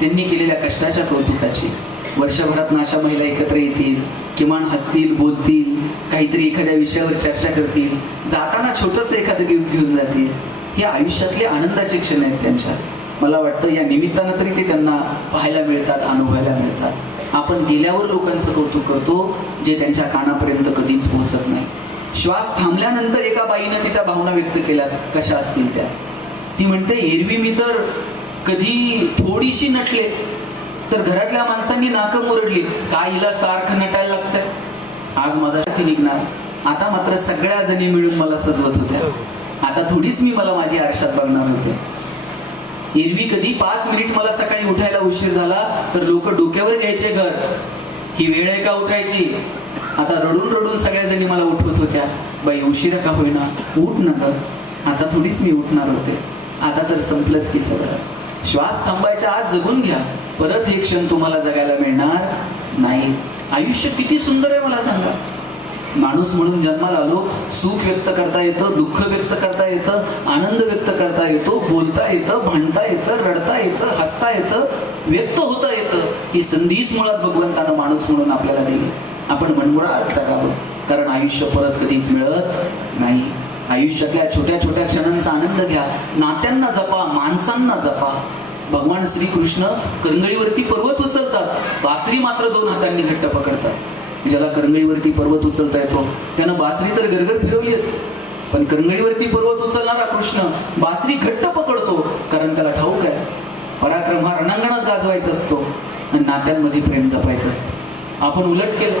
त्यांनी केलेल्या कष्टाच्या कौतुकाची. वर्षभरात अशा महिला एकत्र येतील, किमान हसतील, बोलतील, काहीतरी एखाद्या विषयावर चर्चा करतील, जाताना छोटंसं एखादं गिफ्ट घेऊन जातील. हे आयुष्यातले आनंदाचे क्षण आहेत त्यांच्या. मला वाटतं या निमित्तानं तरी ते त्यांना पाहायला मिळतात, अनुभवायला मिळतात. आपण गेल्यावर लोकांचं कौतुक करतो जे त्यांच्या कानापर्यंत कधीच पोहोचत नाही. श्वास थांबल्यानंतर एका बाईनं तिच्या भावना व्यक्त केल्यात, कशा असतील त्या. ती म्हणते, एरवी मी तर कधी थोडीशी नटले तर घरातल्या माणसांनी नाकं मुरडली, काय हिला सारखं नटायला लागतंय. आज माझा ती निघणार, आता मात्र सगळ्या जणी मिळून मला सजवत होत्या. आता थोडीच मी मला माझी आरशात बघणार होते. एरवी कधी 5 मिनिट मला सकाळी उठायला उशीर झाला तर लोक डोक्यावर घ्यायचे घर, ही वेळ आहे का उठायची. आता रडून रडून सगळ्या जणी मला उठवत होत्या, बाई उशिरा का होईना, उठ ना ग. आता थोडीच मी उठणार होते. आता तर संपलंच की सगळं. श्वास थांबायच्या आत जगून घ्या, परत हे क्षण तुम्हाला जगायला मिळणार नाही. आयुष्य किती सुंदर आहे मला सांगा. माणूस म्हणून जन्माला आलो, सुख व्यक्त करता येतं, दुःख व्यक्त करता येतं, आनंद व्यक्त करता येतो, बोलता येतं, भांडता येतं, रडता येतं, हसता येतं, व्यक्त होता येतं. ही संधीच मुळात भगवंतानं माणूस म्हणून आपल्याला दिली. आपण मनमुराद जगावं, कारण आयुष्य परत कधीच मिळत नाही. आयुष्यातल्या छोट्या छोट्या क्षणांचा आनंद घ्या, नात्यांना जपा, माणसांना जपा. भगवान श्रीकृष्ण करंगळीवरती पर्वत उचलतात, बासरी मात्र 2 हातांनी घट्ट पकडतात. ज्याला करंगळीवरती पर्वत उचलता येतो त्यानं बासरी तर गरगर फिरवली असते, पण करंगळीवरती पर्वत उचलणारा कृष्ण बासरी घट्ट पकडतो, कारण त्याला ठाऊक आहे पराक्रम हा रणांगणात गाजवायचा असतो आणि नात्यांमध्ये प्रेम जपायचं असतं. आपण उलट केलं,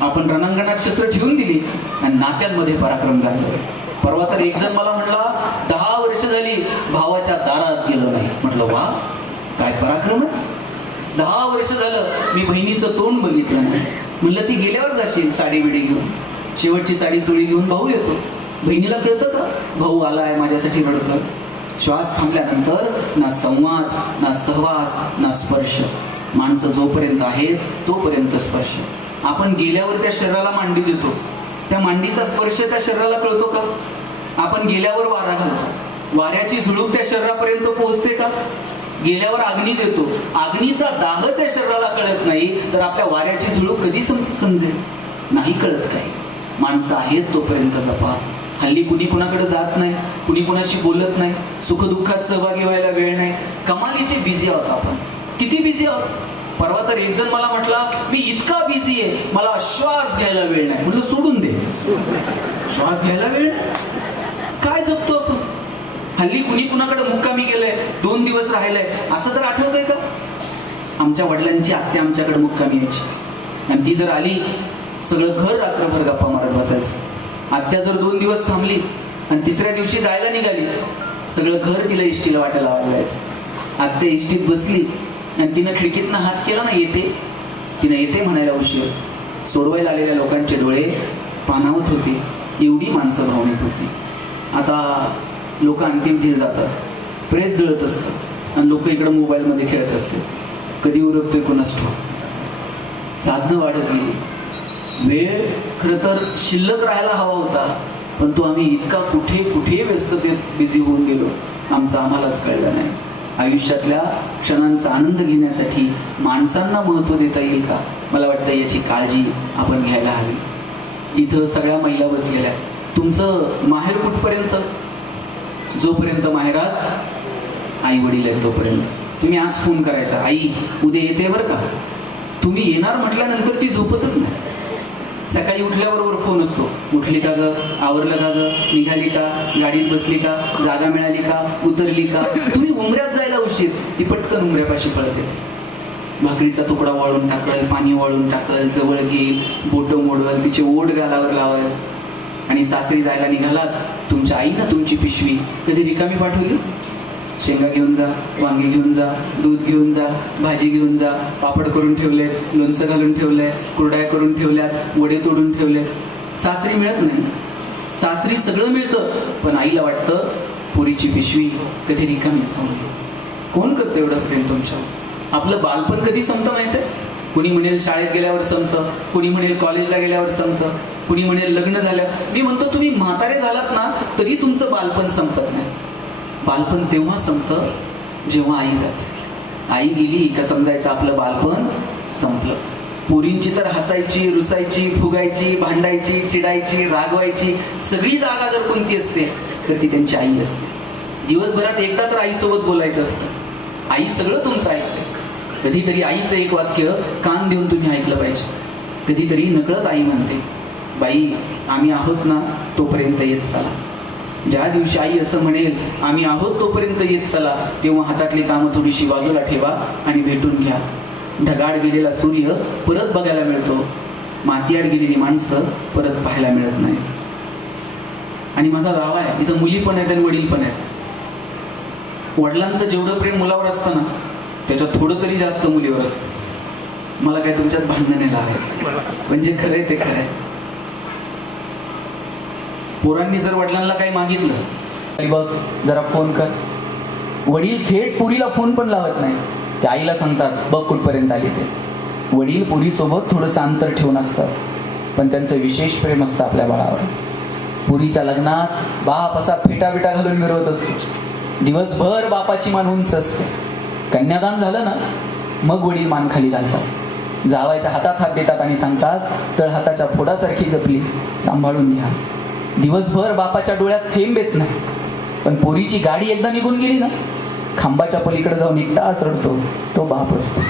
आपण रणांगणात शस्त्र ठेवून दिली आणि नात्यांमध्ये पराक्रम गाजवले. परवा तर एक जण मला म्हणला, 10 वर्ष झाली भावाच्या दारात गेलो नाही. म्हटलं वा, काय पराक्रम आहे. 10 वर्ष झालं मी बहिणीचं तोंड बघितलं नाही. म्हणलं ती गेल्यावर जाशील साडी बिडी घेऊन, शेवटची साडी चोळी घेऊन भाऊ येतो. बहिणीला कळतं का भाऊ आलाय माझ्यासाठी रडतोय. श्वास थांबल्यानंतर ना संवाद, ना सहवास, ना स्पर्श. माणसं जोपर्यंत आहेत तोपर्यंत स्पर्श. आपण गेल्यावर त्या शरीराला मांडी देतो, त्या मांडीचा स्पर्श त्या शरीराला कळतो का. आपण गेल्यावर वारा घालतो, वाऱ्याची झुळूक त्या शरीरापर्यंत पोहोचते का. गेल्यावर अग्नी देतो, अग्नीचा दाह त्या शरीराला कळत नाही, तर आपल्या वाऱ्याची झुळूक कधी समजेल. नाही कळत काही. माणसं आहेत तोपर्यंत जपा. हल्ली कुणी कुणाकडे जात नाही, कुणी कुणाशी बोलत नाही, सुखदुःखात सहभागी व्हायला वेळ नाही. कमालीचे बिझी आहोत आपण. किती बिझी आहोत. परवा तर एक जण मला म्हटला, मी इतका बिझी आहे मला श्वास घ्यायला वेळ नाही. म्हणलं सोडून दे, श्वास घ्यायला वेळ काय जपतो आपण. हल्ली कुणी कुणाकडे मुक्कामी गेलंय, 2 दिवस राहिलंय, असं तर आठवतंय का. आमच्या वडिलांची आत्या आमच्याकडे मुक्कामी यायची आणि ती जर आली सगळं घर रात्रभर गप्पा मारत बसायचं. आत्या जर 2 दिवस थांबली आणि 3ऱ्या दिवशी जायला निघाली, सगळं घर तिला इष्टीला वाटायला लावायला जायचं. आत्या इष्टीत बसली आणि तिनं खिडकीतनं हात केला ना, येते, तिनं येते म्हणायला उशीर. सोडवायला आलेल्या लोकांचे डोळे पाणावत होते, एवढी माणसं भावनिक होती. आता लोक अंतिम दिल जातात, प्रेत जळत असतं आणि लोक इकडं मोबाईलमध्ये खेळत असते. कधी उरकतोय कोणास ठाऊक. साधनं वाढत गेली. वेळ खरं तर शिल्लक राहायला हवा होता, पण तो आम्ही इतका कुठे कुठे व्यस्ततेत बिझी होऊन गेलो, आमचं आम्हालाच कळलं नाही. आयुष्यातल्या क्षणांचा आनंद घेण्यासाठी माणसांना महत्त्व देता येईल का, मला वाटतं याची काळजी आपण घ्यायला हवी. इथं सगळ्या महिला बसलेल्या. तुमचं माहेर कुठपर्यंत. जोपर्यंत माहेरात आई वडील आहेत तोपर्यंत तुम्ही आज फोन करायचा, आई उद्या येते बरं का. तुम्ही येणार म्हटल्यानंतर ती झोपतच नाही. सकाळी उठल्याबरोबर फोन असतो, उठली का ग, आवरलं का ग, निघाली का, गाडीत बसली का, जागा मिळाली का, उतरली का. तुम्ही उमऱ्यात जायला उशीर, ती पटकन उमऱ्यापाशी पळत येते. भाकरीचा तुकडा वाळून टाकल, पाणी वाळून टाकल, जवळ घेईल, बोटं मोडवल, तिचे ओढ गालावर लावल. आणि सासरी जायला निघालात, तुमच्या आईनं तुमची पिशवी कधी रिकामी पाठवली. शेंगा घेऊन जा, वांगे घेऊन जा, दूध घेऊन जा, भाजी घेऊन जा, पापड करून ठेवले, लोणचं घालून ठेवलंय, कुरड्या करून ठेवल्यात, वडे तोडून ठेवले. सासरी मिळत नाही. सासरी सगळं मिळतं, पण आईला वाटतं पोरीची पिशवी कधी रिकामीच पाहून. कोण करतं एवढं प्रेम तुमच्यावर? आपलं बालपण कधी संपतं माहिती आहे? कुणी म्हणेल शाळेत गेल्यावर संपतं, कुणी म्हणेल कॉलेजला गेल्यावर संपतं, कुणी म्हणेल लग्न झालं. मी म्हणतो तुम्ही म्हातारे झालात ना तरी तुमचं बालपण संपत नाही. बालपण तेव्हा संपतं जेव्हा आई जाते. आई गेली का समजायचं आपलं बालपण संपलं. पोरींची तर हसायची, रुसायची, फुगायची, भांडायची, चिडायची, रागवायची सगळी जागा जर कोणती असते तर ती त्यांची आई असते. दिवसभरात एकदा तर आईसोबत बोलायचं असतं. आई सगळं तुमचं ऐकते. कधीतरी आईचं एक वाक्य कान देऊन तुम्ही ऐकलं पाहिजे. कधीतरी नकळत आई म्हणते, बाई आम्ही आहोत ना तोपर्यंत येत चला. ज्या दिवशी आई असं म्हणेल आम्ही आहोत तोपर्यंत येत चला, तेव्हा हातातली कामं थोडीशी बाजूला ठेवा आणि भेटून घ्या. ढगाळ गेलेला सूर्य परत बघायला मिळतो, मातीआड गेलेली माणसं परत पाहायला मिळत नाही. आणि माझा राव आहे इथं मुली पण आहेत आणि वडील पण आहेत. वडिलांचं जेवढं प्रेम मुलावर असतं ना त्याच्यात थोडं तरी जास्त मुलीवर असतं. मला काय तुमच्यात भांडणं नाही लावायचं, म्हणजे खरंय ते खरंय. पोरांनी जर वडिलांना काही मागितलं तरी बघ जरा फोन कर, वडील थेट पुरीला फोन पण लावत नाही. ते आईला सांगतात बघ कुठपर्यंत आली ते. वडील पुरीसोबत थोडंसं अंतर ठेवून असतात, पण त्यांचं विशेष प्रेम असतं आपल्या बाळावर. पुरीच्या लग्नात बाप असा फेटा बिटा घालून मिरवत असतो. दिवसभर बापाची मान उंच असते. कन्यादान झालं ना मग वडील मान खाली घालतात, जावायच्या हातात हात देतात आणि सांगतात तळहाताच्या फोडासारखी जपली, सांभाळून घ्या. दिवसभर बापाच्या डोळ्यात थेंब येत नाही, पण पोरीची गाडी एकदा निघून गेली ना खांबाच्या पलीकडे जाऊन एकटाच रडतो तो बाप असतो.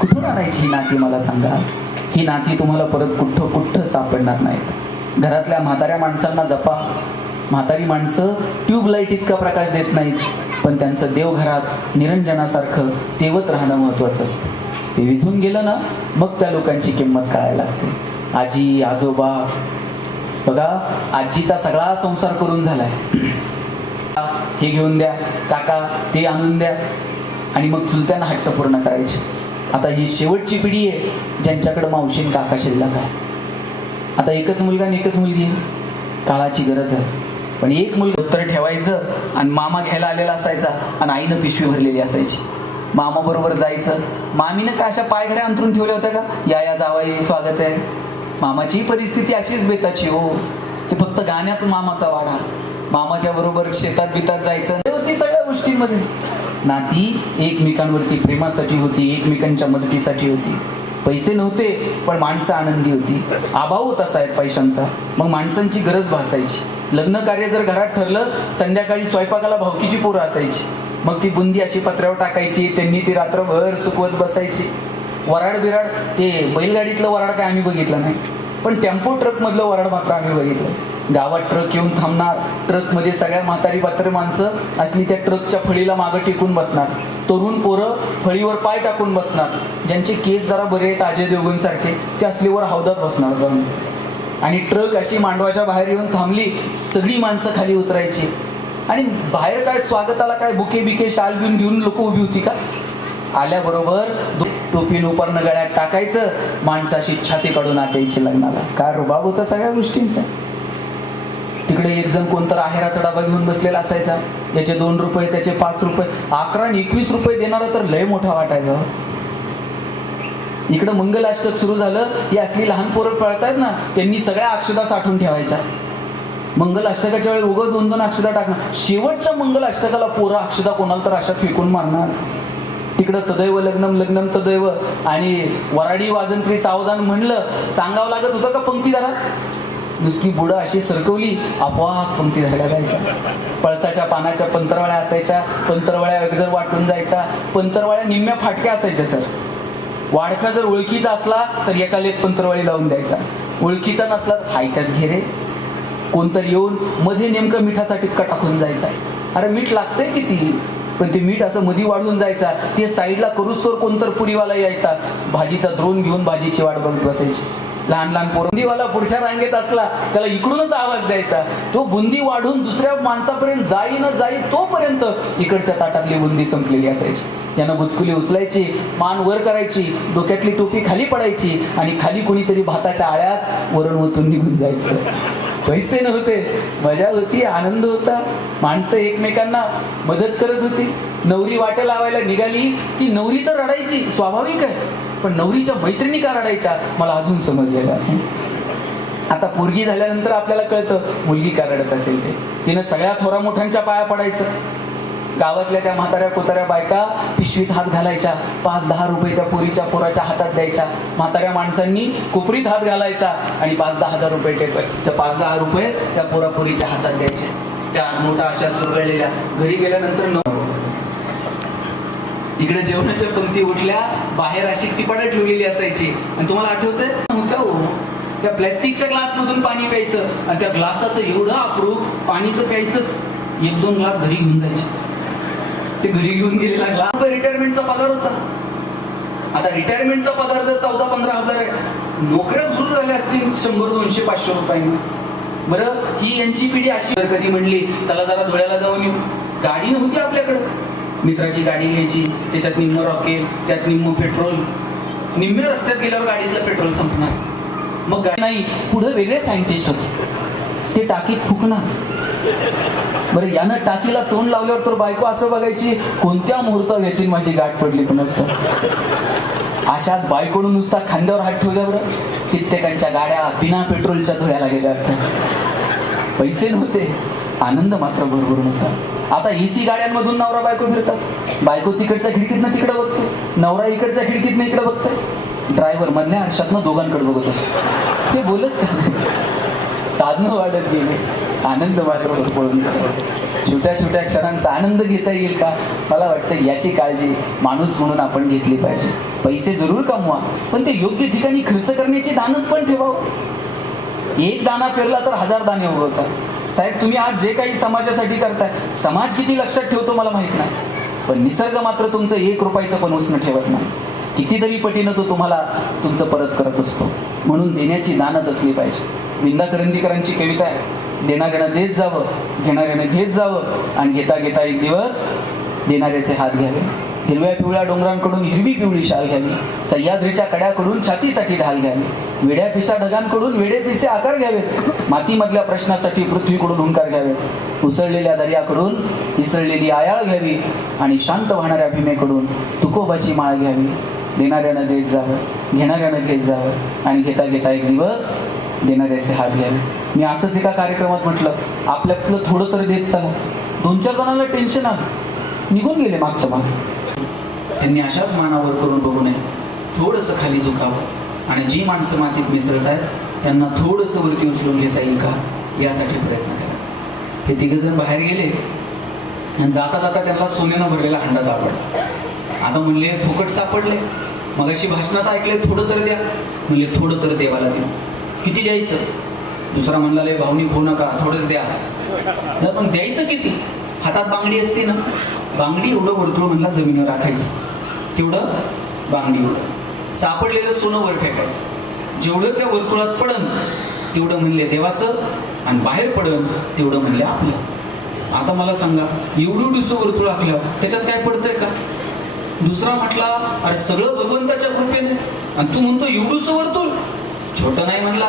कुठून आणायची ही नाती मला सांगा? ही नाती तुम्हाला परत कुठं सापडणार नाहीत. घरातल्या म्हाताऱ्या माणसांना जपा. म्हातारी माणसं ट्यूबलाईट इतका प्रकाश देत नाहीत, पण त्यांचं देवघरात निरंजनासारखं तेवत राहणं महत्त्वाचं असतं. ते विझून गेलं ना मग त्या लोकांची किंमत कळायला लागते. आजी आजोबा बघा, आजीचा सगळा संसार करून झालाय, हे घेऊन द्या काका, ते आणून द्या, आणि मग चुलत्यांना हट्ट पूर्ण करायचे. आता ही शेवटची पिढी आहे ज्यांच्याकडे मावशीन काका शिल्लक आहे. आता एकच मुलगा आणि एकच मुलगी आहे. काळाची गरज आहे. पण एक मुलगा उत्तर ठेवायचं आणि मामा घ्यायला आलेला असायचा आणि आईनं पिशवी भरलेली असायची. मामा बरोबर जायचं. मामीनं काय अशा पायघड्या अंतरून ठेवल्या होत्या का, या जावाई स्वागत आहे. मामाची परिस्थिती अशीच बेताची हो. ते फक्त गाण्यात मामाचा वाडा, मामाच्या बरोबर शेतात बितात जायचं होती. सगळ्या गोष्टींमध्ये नाती एकमेकांवरती प्रेमासाठी होती, एकमेकांच्या मदतीसाठी होती. पैसे नव्हते पण माणसं आनंदी होती. अभाव होता साहेब पैशांचा, मग माणसांची गरज भासायची. लग्न कार्य जर घरात ठरलं, संध्याकाळी स्वयंपाकाला भावकीची पोरं असायची. मग ती बुंदी अशी पत्र्यावर टाकायची, त्यांनी ती रात्रभर सुकवत बसायची. वराड बिराड, ते बैलगाडीतलं वराड काय आम्ही बघितलं नाही, पण टेम्पो ट्रक मधलं वराड मात्र आम्ही बघितलं. गावात ट्रक येऊन थांबणार, ट्रकमध्ये सगळ्या म्हातारी पात्र माणसं असली त्या ट्रकच्या फळीला मागं टिकून बसणार. तरुण पोरं फळीवर पाय टाकून बसणार. ज्यांचे केस जरा बरे आहेत अजय देवगण सारखे, ते असलीवर हौदात बसणार जाऊन. आणि ट्रक अशी मांडवाच्या बाहेर येऊन थांबली, सगळी माणसं खाली उतरायची. आणि बाहेर काय स्वागताला काय बुके बिके शाल बिन घेऊन लोक उभी होती का? आल्याबरोबर टोपी उपरणं गळ्यात टाकायचं, माणसाशी छाती काढून आटायची लग्नाला. काय रुबाब होता सगळ्या गोष्टींचा. तिकडे एक जण कोणतर आहेराचा डबा घेऊन बसलेला असायचा. याचे 2 रुपये, त्याचे 5 रुपये, 11 आणि 21 रुपये देणारा तर लय मोठा वाटायचा. इकडं मंगलाष्टक सुरू झालं, ही असली लहान पोरं पळतायत ना, त्यांनी सगळ्या अक्षता साठवून ठेवायच्या. मंगलाष्टकाच्या वेळी उगं 2-2 अक्षता टाकणार. शेवटच्या मंगलाष्टकाला पोरं अक्षता कोणाला तर अशा फेकून मारणार. तिकडं तदैव लग्नम लग्नम तदैव आणि वराडी वाजंत्री सावधान म्हणलं, सांगावं लागत होतं का पंक्तीदारा? नुसती बुडं अशी सरकवली, आपोआप पंक्ती धरल्या जायच्या. पळसाच्या पानाच्या पंतरवळ्या असायच्या, पंतरवळ्या जर वाटून जायचा. पंतरवळ्या निम्म्या फाटक्या असायच्या सर. वाडका जर ओळखीचा असला तर एकाला एक पंतरवळी लावून द्यायचा. ओळखीचा नसला तर हायत्यात घेरे. कोणतरी येऊन मध्ये नेमकं मिठाचा टिपका टाकून जायचा. अरे मीठ लागतंय किती, पण ते मीठ असं मधी वाढून जायचा. ते साईडला करूस्तोवर कोणतर पुरीवाला यायचा, भाजीचा द्रोण घेऊन भाजीची वाट बघत बसायची. लहान लहान पोरं, बुंदीवाला पुढच्या रांगेत असला त्याला इकडूनच आवाज द्यायचा. तो बुंदी वाढून दुसऱ्या माणसापर्यंत जाई न जाई तोपर्यंत इकडच्या ताटातली बुंदी संपलेली असायची. यानं बुचकुली उचलायची, मान वर करायची, डोक्यातली टोपी खाली पडायची आणि खाली कोणीतरी भाताच्या आळ्यात वरण ओतून निघून जायचं. पैसे नव्हते, मजा होती, आनंद होता, माणसं एकमेकांना मदत करत होती. नवरी वाटे लावायला निघाली की नवरी तर रडायची, स्वाभाविक आहे, पण नवरीच्या मैत्रिणी का रडायच्या मला अजून समजलेलं आहे. आता पोरगी झाल्यानंतर आपल्याला कळतं मुलगी का रडत असेल ते. तिनं सगळ्या थोरा मोठ्यांच्या पाया पडायचं. गावातल्या त्या म्हाताऱ्या कोताऱ्या बायका पिशवीत हात घालायच्या, 5-10 रुपये त्या पोराच्या हातात द्यायच्या. म्हाताऱ्या माणसांनी कोपरीत हात घालायचा आणि 5-10 हजार रुपये त्या 5-10 रुपये त्या पोरीच्या हातात द्यायचे. त्या मोठा अशा चुरगळलेल्या. घरी गेल्यानंतर इकडे जेवणाच्या पंक्ती उठल्या, बाहेर अशी टिपाडं ठेवलेली असायची. आणि तुम्हाला आठवतंय नव्हतं हो, त्या प्लॅस्टिकच्या ग्लास मधून पाणी प्यायचं आणि त्या ग्लासाचं एवढं अप्रूप पाणी तर प्यायचंच. 1-2 ग्लास घरी घेऊन जायचे. ते घरी घेऊन गेलेला ग्लास रिटायरमेंटचा पगार होता. आता रिटायरमेंटचा पगार जर 14-15 हजार आहे, नोकऱ्या सुरू झाल्या असतील 100-200-500 रुपयांनी. बरं, ही यांची पिढी अशी. कधी म्हणली चला जरा धुळ्याला जाऊन येऊ, गाडी नव्हती आपल्याकडे. मित्राची गाडी घ्यायची, त्याच्यात निम्म रॉकेल, त्यात निम्म पेट्रोल. निम्म्या रस्त्यात गेल्यावर गाडीतलं पेट्रोल संपणार. मग गाडी नाही, पुढे वेगळे सायंटिस्ट होते, ते टाकीत फुकणार. बरं, यानं टाकीला तोंड लावल्यावर तर बायको असं बघायची कोणत्या मुहूर्तावर याची माझी गाठ पडली पण असतं. अशात बायकोनं नुसता खांद्यावर हात ठेवल्यावर कित्येकांच्या गाड्या बिना पेट्रोलच्या धुळ्याला गेल्या. पैसे नव्हते, आनंद मात्र भरभरून होता. आता एसी गाड्यांमधून नवरा बायको फिरतात. बायको तिकडच्या खिडकीतनं तिकडे बघते, नवरा इकडच्या खिडकीतनं इकडे बघतोय. ड्रायव्हर मधल्या आरशातनं दोघांकडे बघत असतो. ते बोलत साधनं वाढत गेले, आनंद मात्र पळून गेला. छोट्या छोट्या क्षणांचा आनंद घेता येईल का, मला वाटतं याची काळजी माणूस म्हणून आपण घेतली पाहिजे. पैसे जरूर कमवा, पण ते योग्य ठिकाणी खर्च करण्याची दानत पण ठेवावं. एक दाना पेरला तर 1000 दाणे उगवतात. साहेब, तुम्ही आज जे काही समाजासाठी करताय, समाज किती लक्षात ठेवतो मला माहित नाही, पण निसर्ग मात्र तुमचं 1 रुपयाचं पण उसणं ठेवत नाही. कितीतरी पटीनं तो तुम्हाला तुमचं परत करत असतो. म्हणून देण्याची दानत असली पाहिजे. विंदा करंदीकरांची कविता आहे, देणाऱ्यानं देत जावं, घेणाऱ्यानं घेत जावं, आणि घेता घेता एक दिवस देणाऱ्याचे हात घ्यावे. हिरव्या पिवळ्या डोंगरांकडून हिरवी पिवळी शाल घ्यावी, सह्याद्रीच्या कड्याकडून छातीसाठी ढाल घ्यावी, वेड्या पिशा ढगांकडून वेडे पिसे आकार घ्यावेत, मातीमधल्या प्रश्नासाठी पृथ्वीकडून हुंकार घ्यावेत, उसळलेल्या दर्याकडून इसळलेली आयाळ घ्यावी, आणि शांत वाहणाऱ्या भीमेकडून तुकोबाची माळ घ्यावी. देणाऱ्यानं देत जावं, घेणाऱ्यानं घेत जावं, आणि घेता घेता एक दिवस देणाऱ्याचे हात घ्यावे. मी असंच एका कार्यक्रमात म्हटलं, आपल्यातलं थोडं तरी देत सांगू. 2-4 जणांना टेन्शन आलं, निघून गेले मागच्या मागे. त्यांनी अशाच मानावर करून बघू नये, थोडंसं खाली झुकावं, आणि जी माणसं मातीत मिसळत आहेत त्यांना थोडंसं वरती उचलून घेता येईल का यासाठी प्रयत्न करा. हे 3 जण बाहेर गेले आणि जाता जाता त्यांना सोन्यानं भरलेला हंडा सापडला. आता म्हणले फुकट सापडले, मगाशी भाषणात ऐकले थोडं तर द्या. म्हणले थोडं तर देवाला देऊ. किती द्यायचं? दुसरा म्हणला लय भावनिक होऊ नका, थोडंच द्या. पण द्यायचं किती? हातात बांगडी असते ना, बांगडी एवढं वर्तुळ म्हणला जमिनीवर राखायचं, तेवढं बांगडी एवढं सापडलेलं सोनं वर फेकायचं. जेवढं त्या वर्तुळात पडन तेवढं म्हणले देवाचं, आणि बाहेर पडन तेवढं म्हणले आपलं. आता मला सांगा, एवढं दुसरं वर्तुळ आखल्यावर त्याच्यात काय पडतंय का? दुसरा म्हटला, अरे सगळं भगवंताच्या कृपेने, आणि तू म्हणतो एवढूसं वर्तुळ. छोटं नाही म्हणला,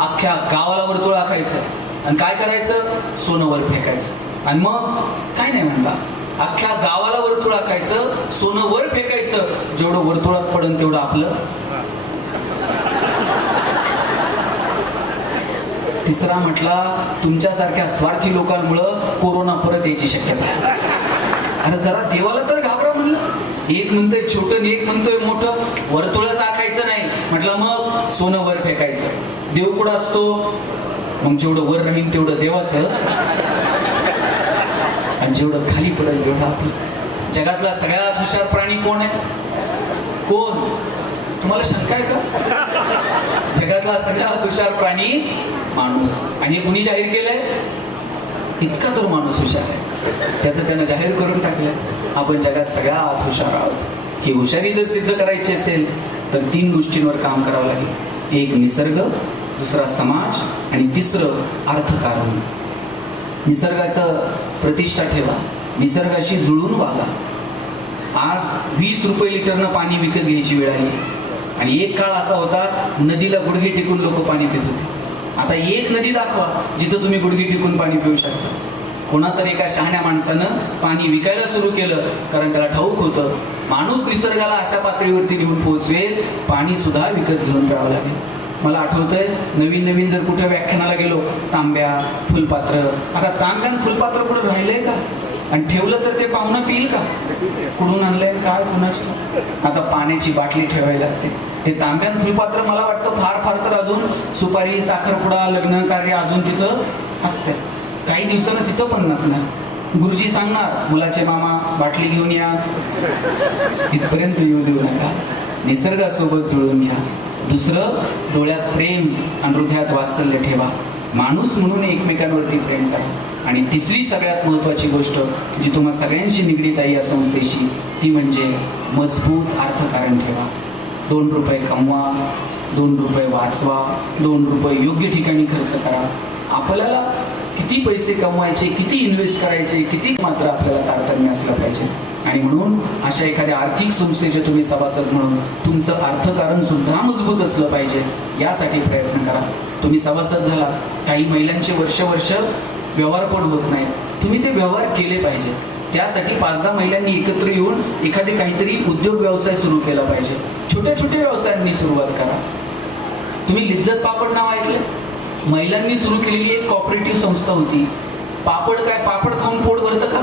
अख्ख्या गावाला वर्तुळ आखायचं आणि काय करायचं, सोनं वर फेकायचं. आणि मग काय नाही म्हणला, अख्ख्या गावाला वर्तुळ आखायचं, सोनं वर फेकायचं, जेवढं वर्तुळात पडन तेवढं आपलं. तिसरा म्हटला, तुमच्यासारख्या स्वार्थी लोकांमुळं कोरोना परत यायची शक्यता आहे. अरे जरा देवाला तर घाबरा म्हणलं. एक म्हणतोय छोटं, एक म्हणतोय मोठं. वर्तुळच आखायचं नाही म्हटलं, मग सोनं वर फेकायचं. देव कुठं असतो? मग जेवढं वर राहील तेवढं देवाचं, आणि जेवढं खाली पडेल तेवढं आपलं. जगातला सगळ्यात हुशार प्राणी कोण आहे? कोण? तुम्हाला शंका आहे का? जगातला सगळ्यात हुशार प्राणी माणूस. आणि हे कुणी जाहीर केलंय? इतका तर माणूस हुशार आहे, त्याचं त्यानं जाहीर करून टाकलंय. आपण जगात सगळ्यात हुशार आहोत. ही हुशारी जर सिद्ध करायची असेल तर 3 गोष्टींवर काम करावं लागेल. एक निसर्ग, दुसरा समाज, आणि तिसरं अर्थकारण. निसर्गाचं प्रतिष्ठा ठेवा, निसर्गाशी जुळून वागा. आज 20 रुपये लिटरनं पाणी विकत घ्यायची वेळ आली, आणि एक काळ असा होता नदीला गुडघे टेकून लोक पाणी पित होते. आता एक नदी दाखवा जिथं तुम्ही गुडघे टेकून पाणी पिऊ शकता. कोणातरी एका शहाण्या माणसानं पाणी विकायला सुरू केलं, कारण त्याला ठाऊक होतं माणूस निसर्गाला अशा पातळीवरती घेऊन पोहोचवेल, पाणी सुद्धा विकत घेऊन प्यावं लागेल. मला आठवतंय नवीन नवीन जर कुठे व्याख्यानाला गेलो, तांब्या फुलपात्र, आता तांब्यान फुलपात्र कुठं राहिलंय का? आणि ठेवलं तर ते पाहुणं पिईल का? कुठून आणलंय काय कुणाची? आता पाण्याची बाटली ठेवायला लागते. ते तांब्यान फुलपात्र मला वाटतं फार फार तर अजून सुपारी साखरपुडा लग्न कार्य अजून तिथं असते. काही दिवसानं तिथं पण नसणार. गुरुजी सांगणार मुलाचे मामा बाटली घेऊन या, इथपर्यंत येऊ देऊ नका, निसर्गासोबत जुळून घ्या. दुसरं, डोळ्यात प्रेम आणि हृदयात वात्सल्य ठेवा. माणूस म्हणून एकमेकांवरती प्रेम करा. आणि तिसरी सगळ्यात महत्त्वाची गोष्ट जी तुम्हा सगळ्यांशी निगडीत आहे या संस्थेशी, ती म्हणजे मजबूत अर्थकारण ठेवा. 2 रुपये कमवा, 2 रुपये वाचवा, 2 रुपये योग्य ठिकाणी खर्च करा. आपल्याला किती पैसे कमवायचे, किती इन्व्हेस्ट करायचे, किती मात्र आपल्याला तारतम्य असलं पाहिजे. आणि म्हणून अशा एखाद्या आर्थिक संस्थेचे तुम्ही सभासद म्हणून तुमचं अर्थकारण सुद्धा मजबूत असलं पाहिजे, यासाठी प्रयत्न करा. तुम्ही सभासद झाला, काही महिलांचे वर्ष व्यवहार पण होत नाही, तुम्ही ते व्यवहार केले पाहिजे. त्यासाठी 5-10 महिलांनी एकत्र येऊन एखादे काहीतरी उद्योग व्यवसाय सुरू केला पाहिजे. छोट्या छोट्या व्यवसायांनी सुरुवात करा. तुम्ही लिज्जत पापड नाव ऐकले? महिलांनी सुरू केलेली एक कॉपरेटिव्ह संस्था होती. पापड काय, पापड खाऊन पोट भरतं का?